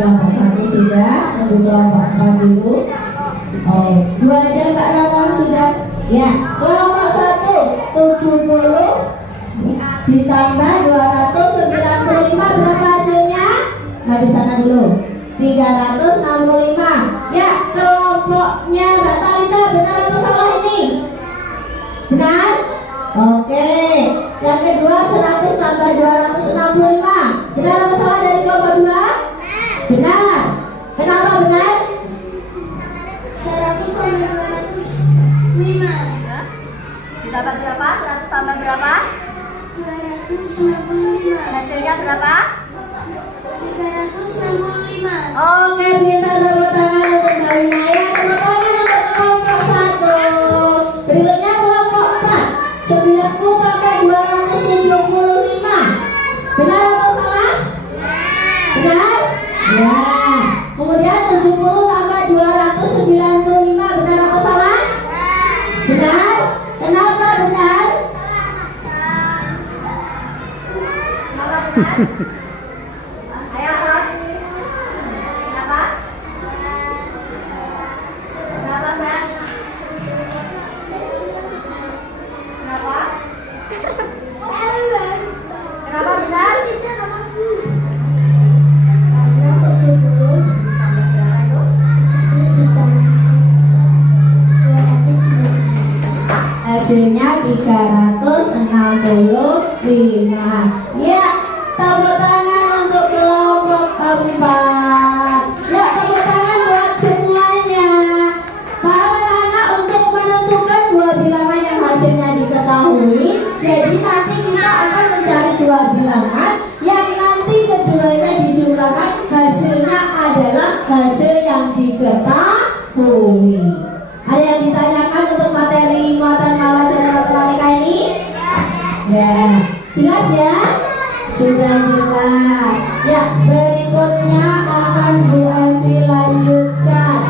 Kelompok 1 sudah, untuk kelompok 4 dulu. Oh, 2 aja Mbak Ratang sudah. Ya, kelompok 1 70 ditambah 295 berapa hasilnya? Mbak di sana dulu. 365. Ya, kelompoknya Mbak Talita benar atau salah ini? 265. Benar atau salah dari kelompok 2? Benar. Kenapa benar? 100 sampai 205. Dapat berapa? 100 tambah berapa? 265. Hasilnya berapa? 365. Oke, kita tepuk tangan untuk Mbak Winaya. Tepuk tangan untuk kelompok 1. Berikutnya kelompok 4. 90 tambah 275. Benar atau salah? Benar? Ya. Kemudian 70 tambah 295. Benar atau salah? Benar? Kenapa benar? Ayo, Ron. Kenapa? Kenapa, Mbak? Kenapa? Kenapa benar? Karena 70 Tambah berapa itu? Hasilnya 365. Ya, tepuk tangan untuk kelompok 4. Ya, tepuk tangan buat semuanya. Para anak-anak, untuk menentukan dua bilangan yang hasilnya diketahui, jadi nanti kita akan mencari dua bilangan yang nanti keduanya dijumlahkan, hasilnya adalah hasil yang diketahui. Ada yang ditanyakan untuk materi muatan pelajaran matematika ini? Ya, jelas ya? Sudah jelas. Ya, berikutnya akan Bu Emi lanjutkan.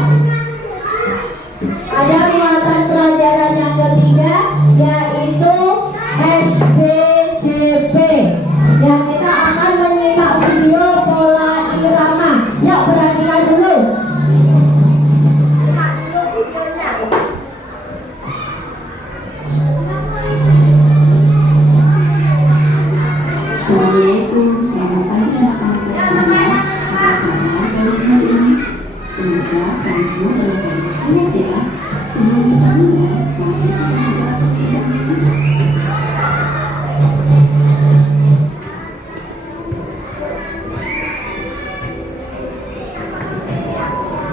Ada muatan pelajaran yang ketiga, yaitu SBDP. Yang kita akan menyimak video pola irama. Ya, perhatikan dulu. Simak dulu videonya. Assalamualaikum, selamat pagi anak-anak sekalian. Apa kabar kalian hari ini? Semoga kalian semua dalam keadaan sehat ya. Sebelum kita mulai, mari kita berdoa terlebih dahulu.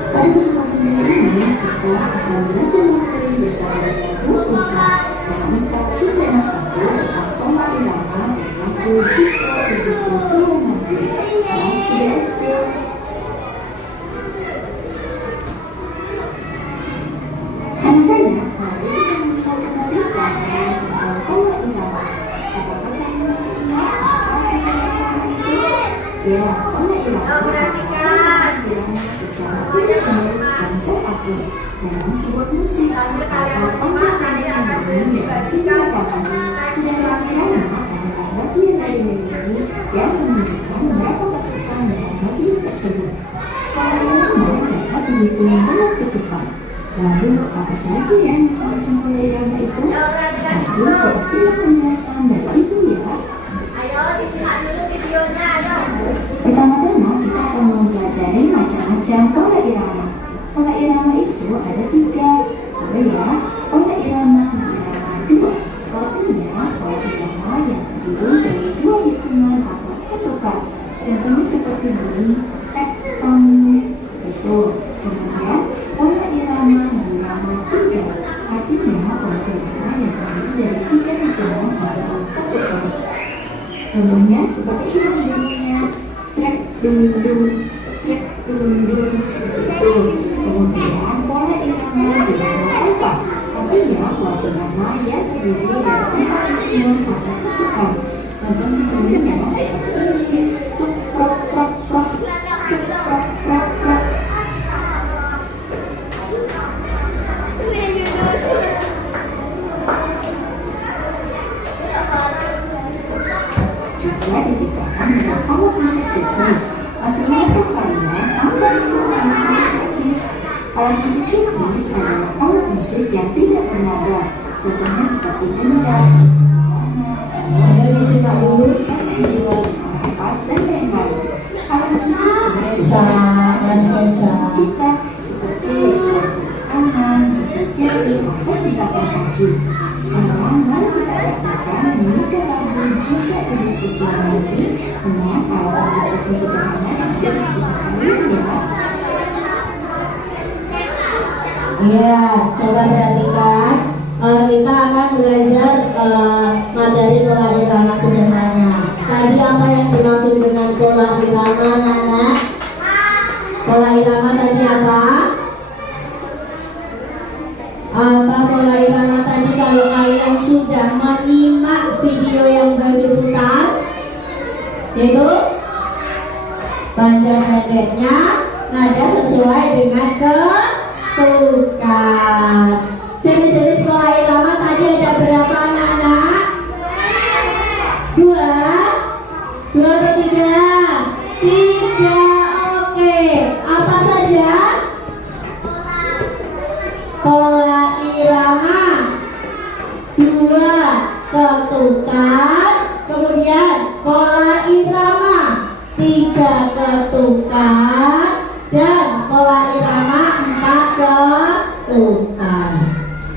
Pada kesempatan kali ini kita akan belajar materi bersama dengan Bu Ulfa dalam 4 Suplemen 1 tentang pola irama dan lagu Jika Hidupku Turun Nanti kelas 3 SD. Anak-anak, mari kita memulai kembali pelajaran tentang pola irama. Apakah kalian masih ingat apa pola irama itu? Ya, pola irama adalah irama secara terus-menerus dan teratur dalam sebuah musik atau panjang yang bernyanyi dalam sebuah lagu. Sedangkan irama adalah bagian dari melodi yang menunjukkan berapa ketukan dalam bagian tersebut. Pola irama dapat dihitung dengan ketukan. Lalu apa saja yang macam-macam pola irama itu? Nanti kita simak penjelasan dari Ibu ya. Ayo, disimak dulu videonya, ayo. Pertama-tama kita akan mempelajari macam-macam pola irama. Pola irama itu ada 3. Coba ya, pola irama birama 2. Artinya pola irama yang terdiri dari 2 hitungan atau ketukan. Contohnya seperti bunyi tong itu. Kemudian pola irama birama 3. Artinya pola irama yang terdiri dari 3 hitungan atau ketukan. Contohnya seperti ini bunyinya cek dung dung, cek dung dung, seperti itu. Kemudian pola irama birama 4. Artinya pola irama yang terdiri dari 4 hitungan atau ketukan. Contohnya bunyinya seperti ini, tuk prok prok prok, tuk prok prok prok. Juga diciptakan dengan alat musik ritmis. Masih ingatkah kalian apa itu alat musik ritmis? Alat musik ritmis adalah alat musik yang tidak bernada. Contohnya seperti gendang, bidana, Ayo disimak dulu. maracas, dan lain-lain. Alat musik ritmis Esa, Mas Esa. kita seperti suara tangan, jepit jari, atau hentakan kaki. Sekarang mari kita praktekkan menyanyikan lagu Jika Hidupku Turun tokoh sederhana yang ada di sekitar kalian ya. Iya, coba perhatikan. Kita akan belajar materi pola irama sederhana. Tadi apa yang dimaksud dengan pola irama, Nana? Pola irama tadi apa? Apa pola irama tadi kalau kalian sudah menyimak video yang baru putar? Yaitu panjang pendeknya, nada sesuai dengan ketukan. Jenis-jenis pola irama tadi ada berapa, anak-anak? Dua atau tiga? Tiga, oke. Apa saja? Pola irama, dua ketukan, kemudian pola irama, tiga ketukan, dan pola irama, empat ketukan.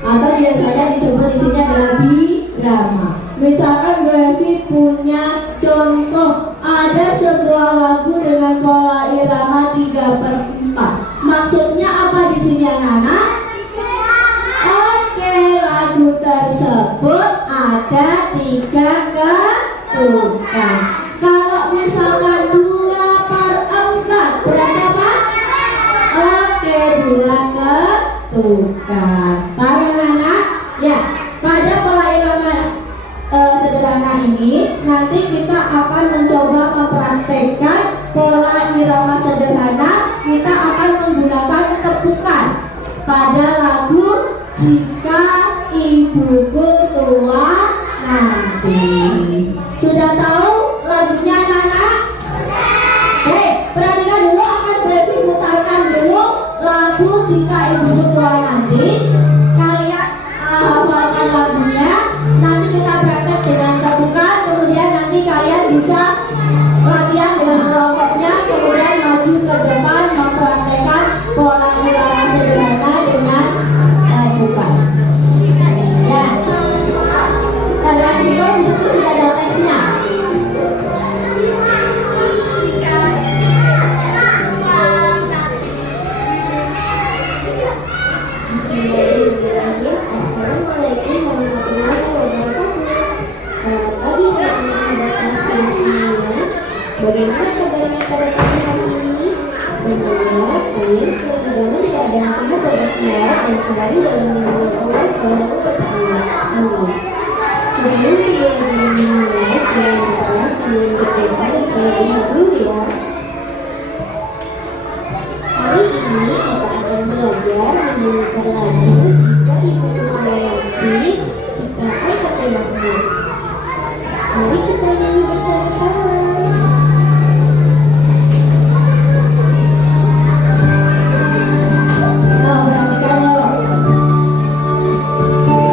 Atau biasanya disebut di sini adalah birama. Misalkan Baby punya contoh, ada sebuah lagu dengan pola irama 3/4. Maksudnya apa di sini, anak-anak? Oke, lagu tersebut ada 3 ketukan. Kalau misalkan 2/4 berarti apa? Oke, 2 ketukan. Paham ya, anak? Ya, pada pola irama sederhana ini nanti kita akan mencoba mempraktekkan pola irama sederhana. Kita akan menggunakan tepukan pada lagu Jika Ibuku Tua Nanti. Sudah tahu lagunya, anak-anak? Perhatikan dulu, akan Baby putarkan dulu lagu Jika Ibuku Tua Nanti. Kalian hafalkan lagunya. Nanti kita praktek dengan tepukan. Kemudian nanti kalian bisa latihan dengan kelompoknya. Kemudian maju ke depan mempraktekkan pola irama sederhana dengan tepukan. Ya. Kalian itu di situ sudah ada teksnya. Bismillahirrahmanirrahim. Assalamualaikum warahmatullahi wabarakatuh. Selamat pagi anak-anak kelas 9. Bagaimana kabarnya pada pagi hari ini? Semoga kalian selalu dalam keadaan sehat walafiat dan selalu dalam lindungan Allah Subhanahu wa Ta'ala. Amin. Sebelum video ini dimulai, jangan lupa kalian berdoa dan saya lihat dulu ya. Hari ini kita akan belajar menyanyikan lagu Jika Ibuku Tua Nanti ciptaan Fatih Mahmud. Mari kita nyanyi bersama-sama. Perhatikan yuk. Jika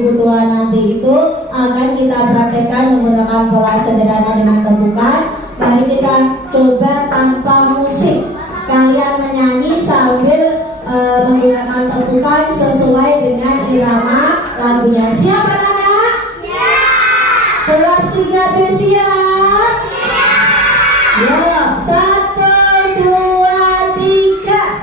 buku tua nanti itu akan kita praktekkan menggunakan pola sederhana dengan tembukan. Mari kita coba tanpa musik. Kalian menyanyi sambil menggunakan tembukan sesuai dengan irama lagunya. Siap anak-anak? Siap. Kelas 3B siap? Siap. Ya, 1, 2, 3.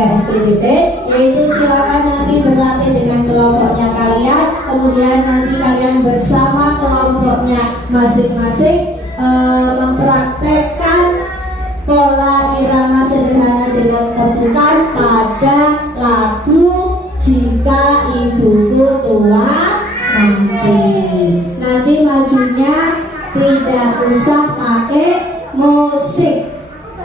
SPDP, yaitu silakan nanti berlatih dengan kelompoknya kalian, kemudian nanti kalian bersama kelompoknya masing-masing mempraktekkan pola irama sederhana dengan tembukan pada lagu Jika Ibuku Tua Nanti. Nanti majunya tidak usah pakai musik.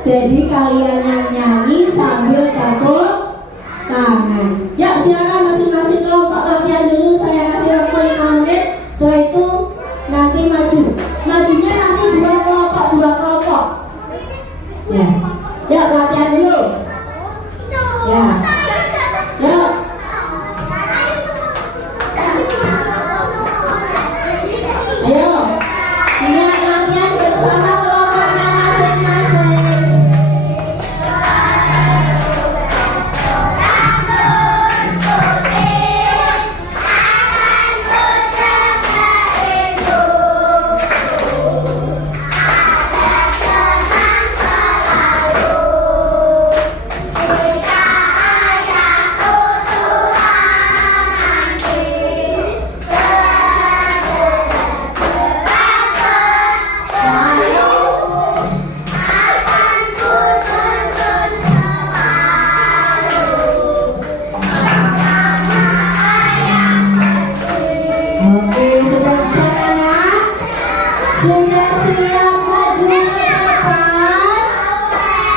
Jadi kalian yang nyanyi sambil tepuk tangan. Ya, silakan masing-masing kelompok latihan dulu. Saya kasih waktu 5 menit. Setelah itu nanti maju. Majunya nanti 2 kelompok. Ya, ya latihan dulu. Ya, ya. Ayo, ini latihan bersama kelompoknya masing-masing. Sudah siap maju ke depan?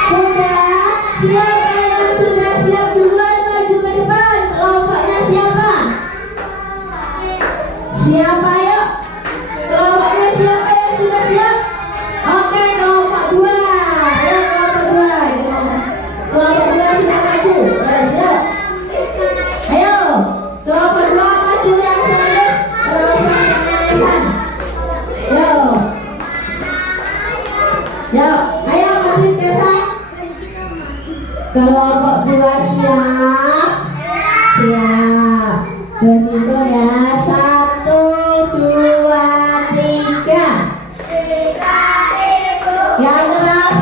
Sudah? Siapa yang sudah siap duluan maju ke depan? Kelompoknya siapa? Siapa yuk? Kelompoknya siapa yang sudah siap? Oke, kelompok 2. Ayo kelompok 2. Kelompok 2 sudah maju. Siap. Ayo, kelompok 2 maju yang serius. Rasa pemanasan. Yo, ayo maju desa. Kelompok 2 siap? Siap. Berhitung ya. 1, 2, 3. Yang keras.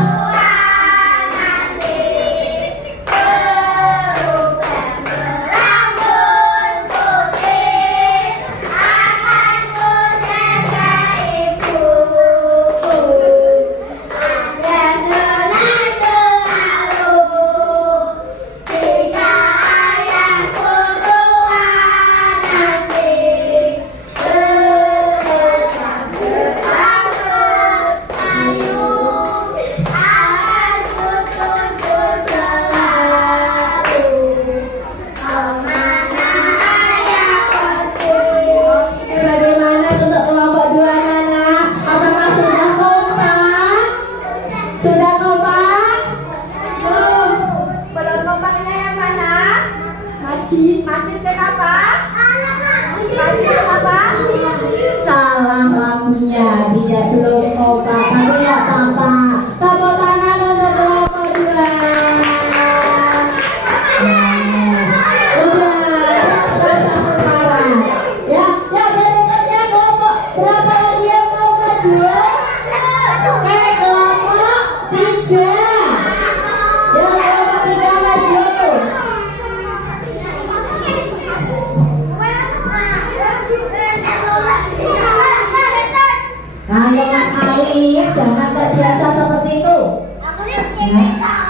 Jika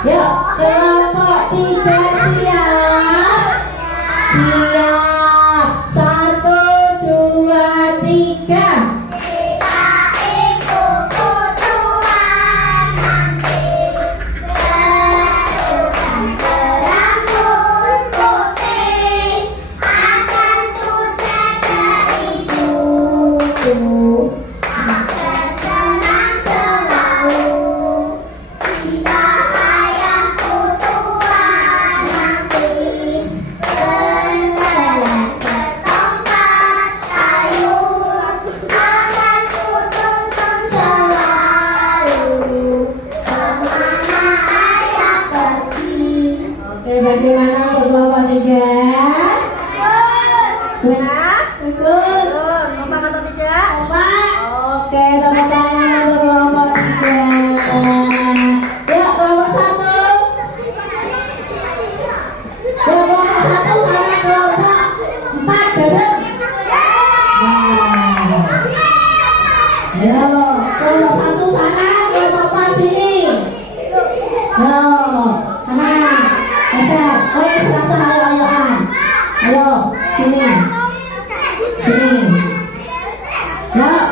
Yuk, kelompok 3 siap. Siap. 1, 2, 3. Kita itu kutuan nanti berubah berambut putih akan ku jaga ibuku agar senang selalu jika ayahku tua nanti berjalan ke tempat kayu akan ku tuntun selalu kemana ayah pergi. Oke, bagaimana untuk kelompok 3? Benar? Bagus. Kompak atau tidak? Kompak. Oke, tepuk tangan untuk kelompok 3. Yuk, kelompok 1. Kelompok 1 sama kelompok 4 bareng. Nah. Ayo, kelompok 1 sana, kelompok 4 sini. Yo, sana. Geser. Oh, ya, serasa ayo-ayoan. Ayo, sini. Sini. Yuk,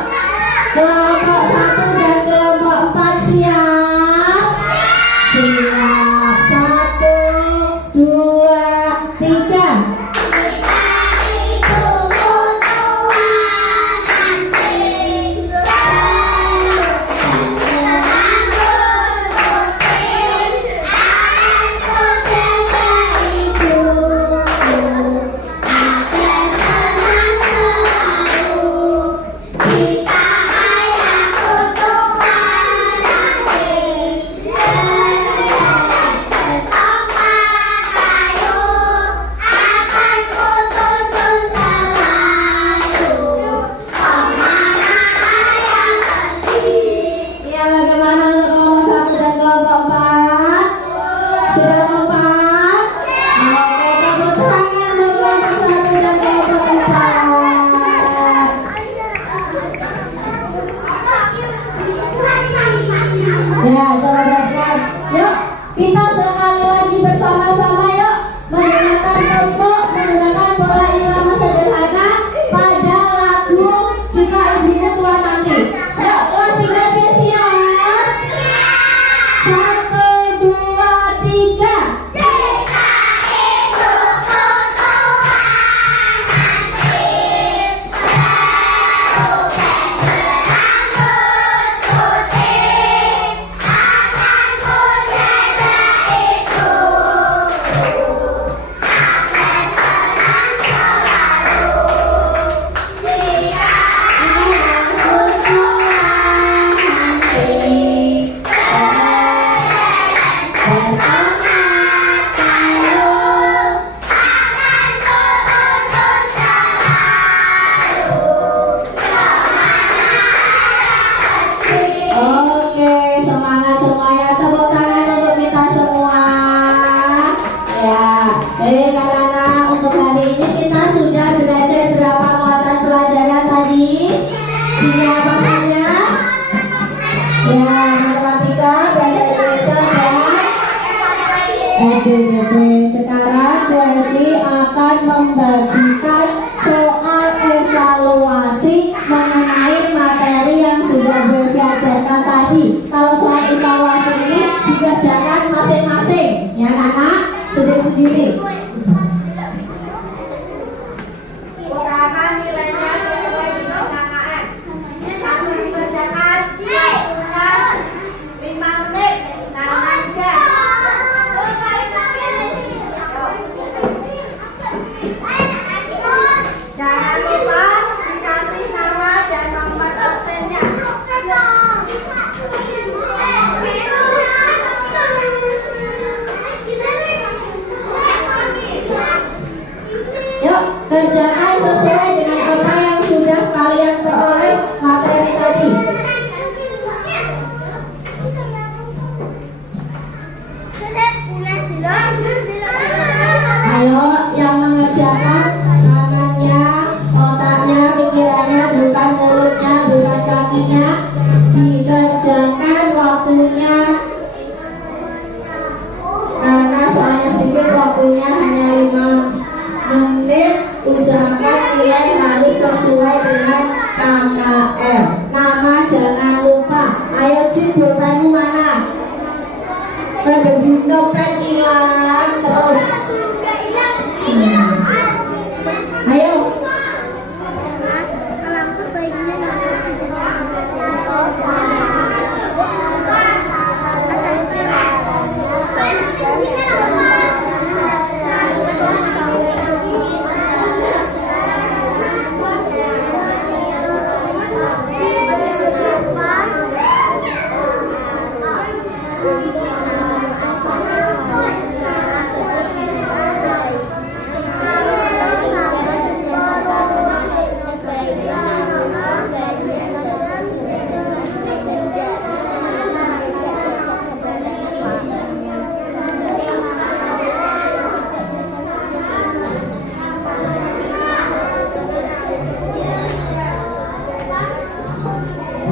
kelompok 1 dan kelompok 4 siap. Siap. 1, 2, 3. Kita itu kutuan nanti berambut putih akan ku jaga ibuku agar senang selalu jika ayahku tua nanti berjalan ke tempat kayu akan ku tuntun selalu kemana ayah pergi. Ya, bagaimana untuk kelompok 1 dan kelompok 4? Sudah kompak? Oke, tepuk tangan untuk kelompok 1 dan kelompok 4. Ya, coba perhatikan. Yuk, kita sekali lagi bersama-sama yuk menggunakan tumpuk, menggunakan pola irama sederhana pada lagu Jika Ibumu Tua Nanti. Yuk, kelas 3 siap. 1, 2, 3. Jika ibuku tua nanti berubah berambut putih akan ku jaga ibuku agar senang selalu jika ayahku tua nanti berjalan ke tempat kayu akan ku tuntun selalu kemana ayah pergi. Oke, semangat semuanya. Tepuk tangan untuk kita semua. Ya, anak-anak, untuk hari ini kita sudah belajar berapa muatan pelajaran tadi? 3 apa saja? Ya, matematika, bahasa Indonesia, dan SDGP. Sekarang Kelly akan membagikan soal evaluasi mengenai materi yang sudah diajarkan tadi. Kalau soal evaluasi ini dikerjakan masing-masing, ya anak-anak, sendiri-sendiri. Usahakan nilainya sesuai dengan KKM. Langsung dikerjakan. Waktunya 5 menit. Karena mudah.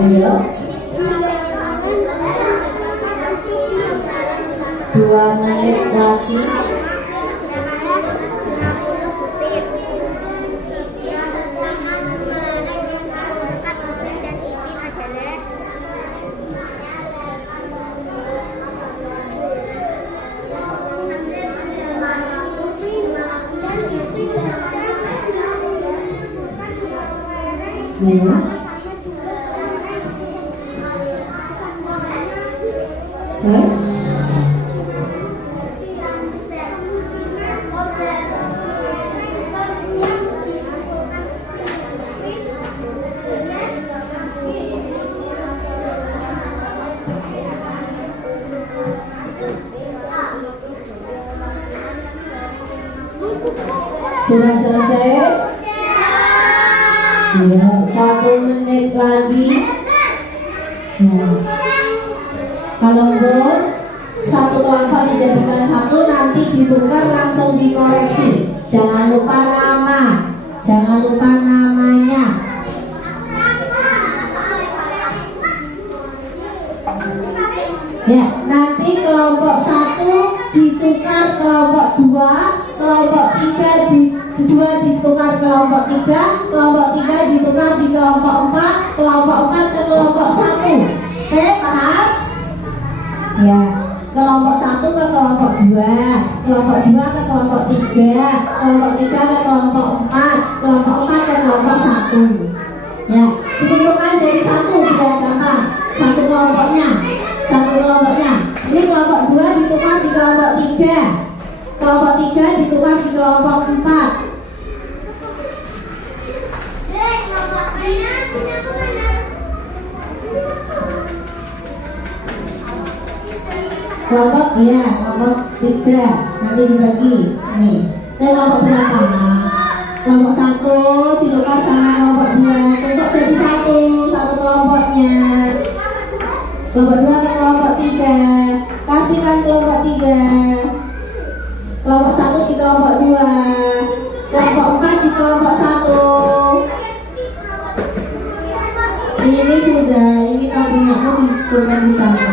Ayo. 2 menit lagi. Ya. Sudah selesai? Ya, 1 menit lagi. Ya. Kalau bor satu kelompok dijadikan satu, nanti ditukar langsung dikoreksi. Jangan lupa nama, jangan lupa namanya. Ya, nanti kelompok 1 ditukar kelompok 2, kelompok 3 ditukar kelompok 3, kelompok 3 ditukar di kelompok 4, kelompok 4 ke kelompok 1. Oke, paham? Ya, kelompok 1 ke kelompok 2, kelompok 2 ke kelompok 3, kelompok 3 ke kelompok 4, kelompok 4 ke kelompok 1. Ya, dikumpulkan jadi satu biar gampang. Satu kelompoknya. Ini kelompok 2 ditukar di kelompok 3, kelompok 3 ditukar di kelompok 4. Kelompok 3 nanti dibagi. Nih, kelompok berapa? Kelompok 1 ditukar sama kelompok 2, untuk jadi satu kelompoknya. Kelompok 2 ke kelompok 3, kasihkan kelompok 3. Kelompok 1 di kelompok 2, kelompok 4 di kelompok 1. Ini sudah, ini tabunganmu diturunkan di sana.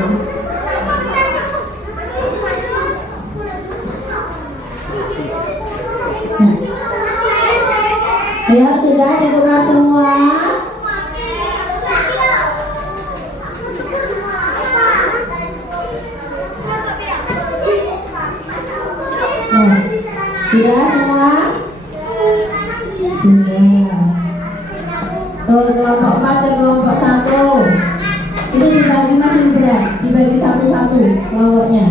Nah. Ya, sudah ditukar semua. Sudah semua? Sudah. Kelompok 4 ke kelompok 1 itu dibagi masih berat, dibagi satu-satu kelompoknya.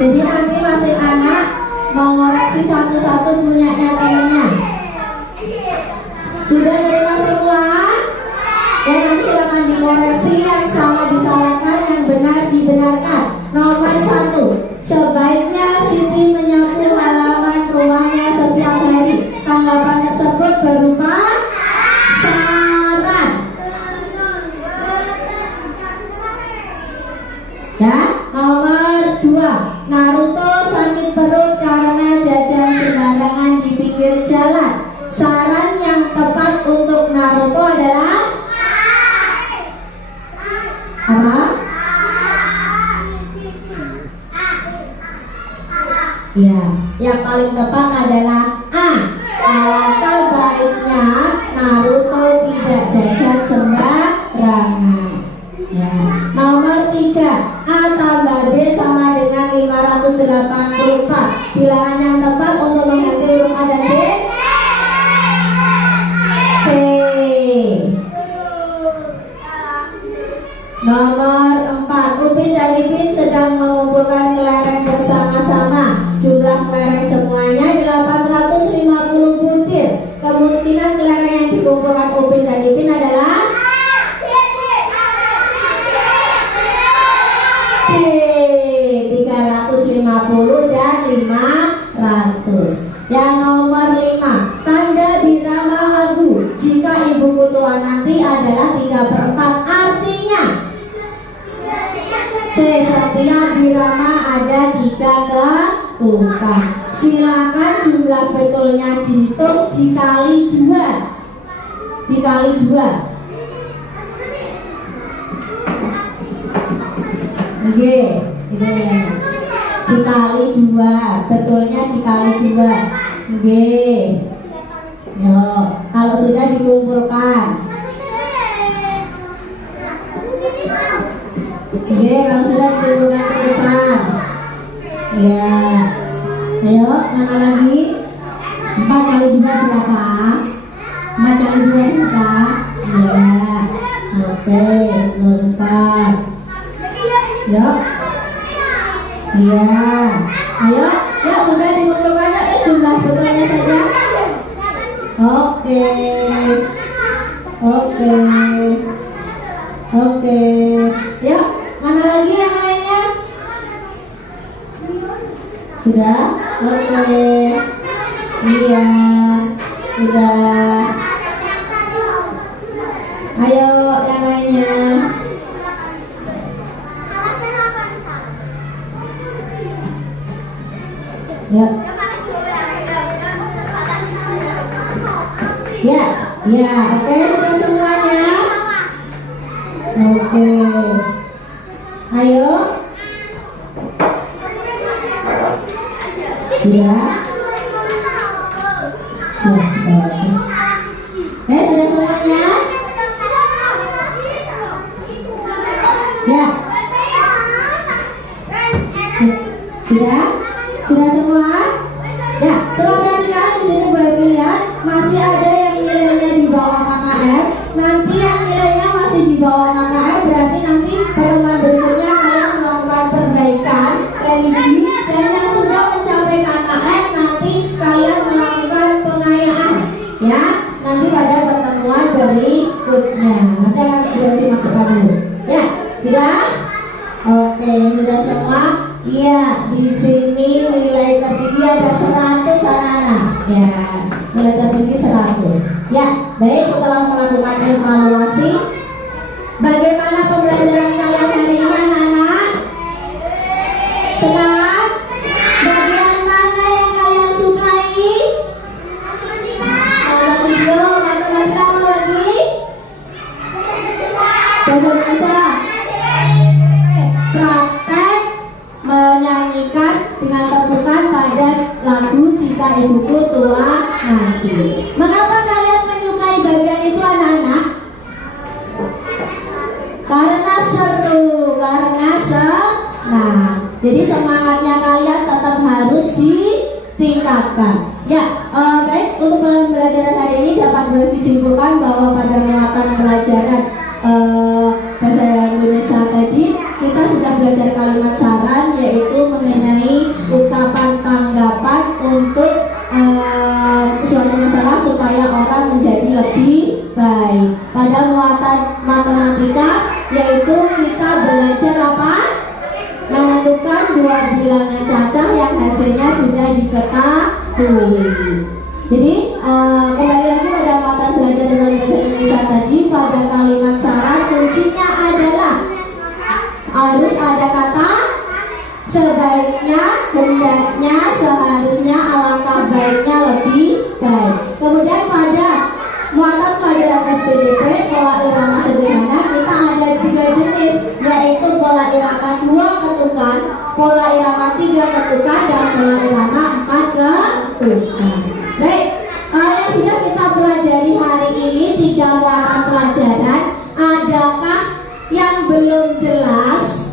Jadi nanti masing anak mau ngoreksi satu-satu punyanya temennya. Sudah terima semua? Ya, nanti silakan dikoreksi, yang salah disalahkan, yang benar dibenarkan. Nomor 1, sebaiknya Siti menyapu halaman rumahnya setiap hari. Tanggapan tersebut berupa saran. Ya, nomor 2, Naruto sakit perut karena jajan sembarangan di pinggir jalan. Saran yang tepat untuk Naruto adalah apa? Ya, yang paling tepat adalah A. Alangkah baiknya Naruto tidak jajan sembarangan. Ya. Nomor 3, A tambah B sama dengan 584. Bilangan yang tepat untuk mengganti huruf A dan B, C. Nomor 4, Upin dan Ipin sedang mengumpulkan kelereng bersama-sama. Jumlah kelereng semuanya 850 butir. Kemungkinan kelereng yang dikumpulkan Upin dan Ipin adalah B, 350 dan 500. Yang nomor 5, tanda birama lagu. Jika ibuku tua nanti adalah 3/4, artinya C. Setiap birama ada 3 ketukan. Silakan jumlah betulnya dihitung dikali 2. Oke, itu nilainya. Dikali 2, betulnya dikali 2. Oke. Yo, kalau sudah dikumpulkan. Oke, kalau sudah dikumpulkan ke depan. Ya. Ayo, mana lagi? 4 kali 2 berapa? 4 kali 2 berapa? Ya. Oke, 04. Yuk. Iya. Ayo, ya sudah dikumpulkan ya jumlah betulnya saja. Oke. Oke. Oke. Yuk, mana lagi yang lainnya? Sudah? Oke. Iya. Sudah. Ayo yang lainnya. Ya. Ya, ya, oke, sudah semuanya. Oke. Ayo. Sudah. Sudah semuanya? Ya. Sudah? Sudah semua? Ya, coba perhatikan di sini boleh dilihat masih ada yang nilainya di bawah KKM. Nanti yang nilainya masih di bawah KKM berarti nanti pertemuan berikutnya kalian melakukan perbaikan religi, dan yang sudah mencapai KKM nanti kalian melakukan pengayaan. Ya, nanti pada pertemuan berikutnya. Nanti akan dimasukkan dulu. Ya, sudah? Oke, sudah semua? Iya, di sini nilai tertinggi ada 100 anak-anak. Ya, nilai tertinggi 100. Ya, baik, setelah melakukan evaluasi, bagaimana pembelajaran kalian hari ini anak-anak? Senang? Bagian mana yang kalian sukai? Kalau video, matematika apa lagi? Bahasa Indonesia. Praktek menyanyikan dengan tepukan pada lagu Jika Ibuku Tua Nanti. Mengapa kalian menyukai bagian itu anak-anak? Karena seru, karena senang. Jadi semangatnya kalian tetap harus ditingkatkan. Ya, baik, untuk pembelajaran hari ini dapat disimpulkan bahwa pada muatan pelajaran bahasa Indonesia tadi kita sudah belajar kalimat saran, yaitu mengenai ungkapan tanggapan untuk suatu masalah supaya orang menjadi lebih baik. Pada muatan matematika yaitu kita belajar apa? Menentukan dua bilangan cacah yang hasilnya sudah diketahui. Jadi kembali lagi pada muatan belajar dengan bahasa Indonesia tadi, pada kalimat saran kuncinya adalah harus ada kata sebaiknya, hendaknya, seharusnya, alangkah baiknya, lebih baik. Kemudian pada muatan pelajaran SPDP pola irama sederhana kita ada 3 jenis, yaitu pola irama 2 ketukan, pola irama 3 ketukan, dan pola irama 4 ketukan. Baik, yang sudah kita pelajari hari ini 3 muatan pelajaran. Adakah yang belum jelas?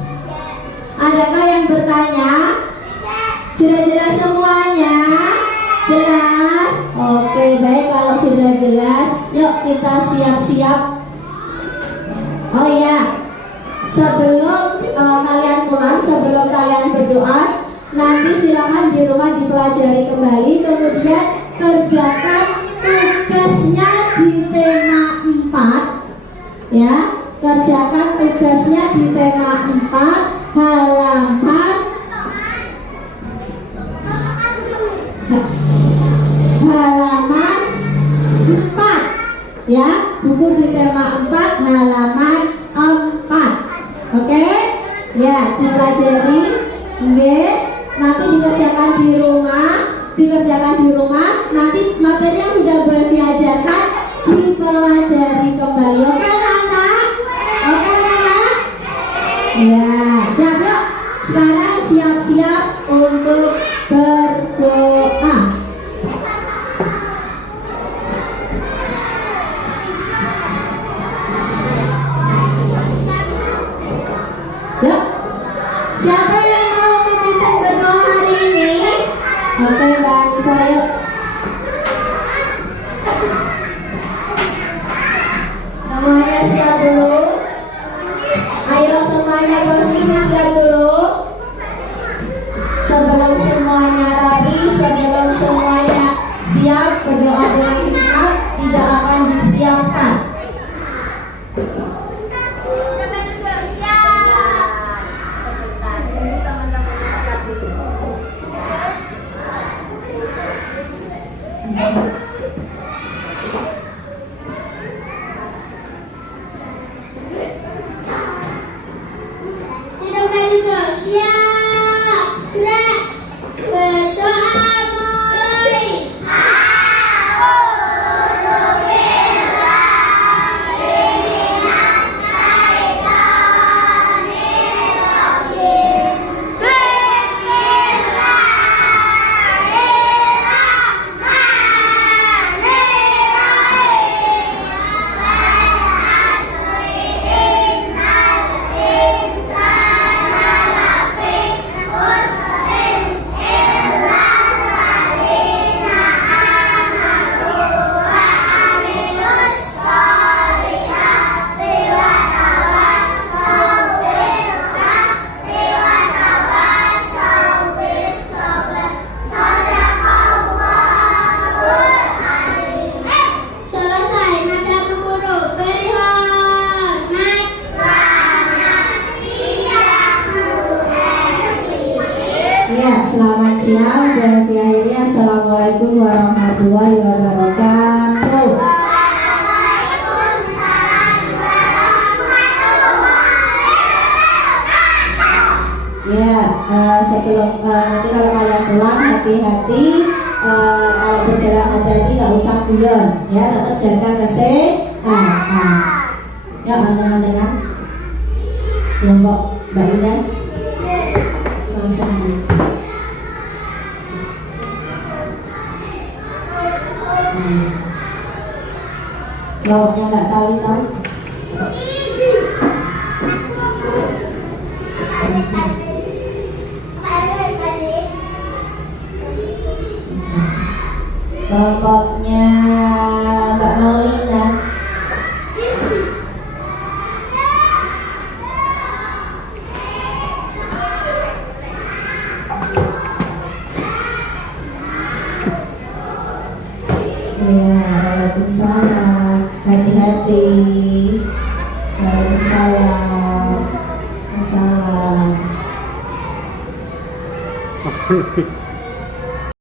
Adakah yang bertanya? Sudah jelas semuanya? Jelas? Oke, baik, kalau sudah jelas, yuk kita siap-siap. Oh iya, sebelum kalian pulang, sebelum kalian berdoa, nanti silakan di rumah dipelajari kembali, kemudian kerjakan tugasnya di tema 4. Ya, kerjakan tugasnya di tema 4 halaman 4. Ya, buku di tema 4 halaman 4. Oke? Ya, dipelajari. Oke? Nanti dikerjakan di rumah. Nanti materi yang sudah boleh diajarkan dipelajari kembali. Oke, anak-anak? Oke, anak-anak? Ya, siap. Ya, selamat siang. Bu Evi akhiri. Assalamualaikum warahmatullahi wabarakatuh. Ya, sebelum nanti kalau kalian pulang hati-hati. Kalau berjalan hati-hati, nggak usah guyon, ya, tetap jaga kesehatan. Ya, teman-teman. Kelompok Mbak Indah. Kelompoknya nggak tahu. Kelompoknya Mbak Maulina. Ya, waalaikumsalam. Hati-hati. Waalaikumsalam. Assalam.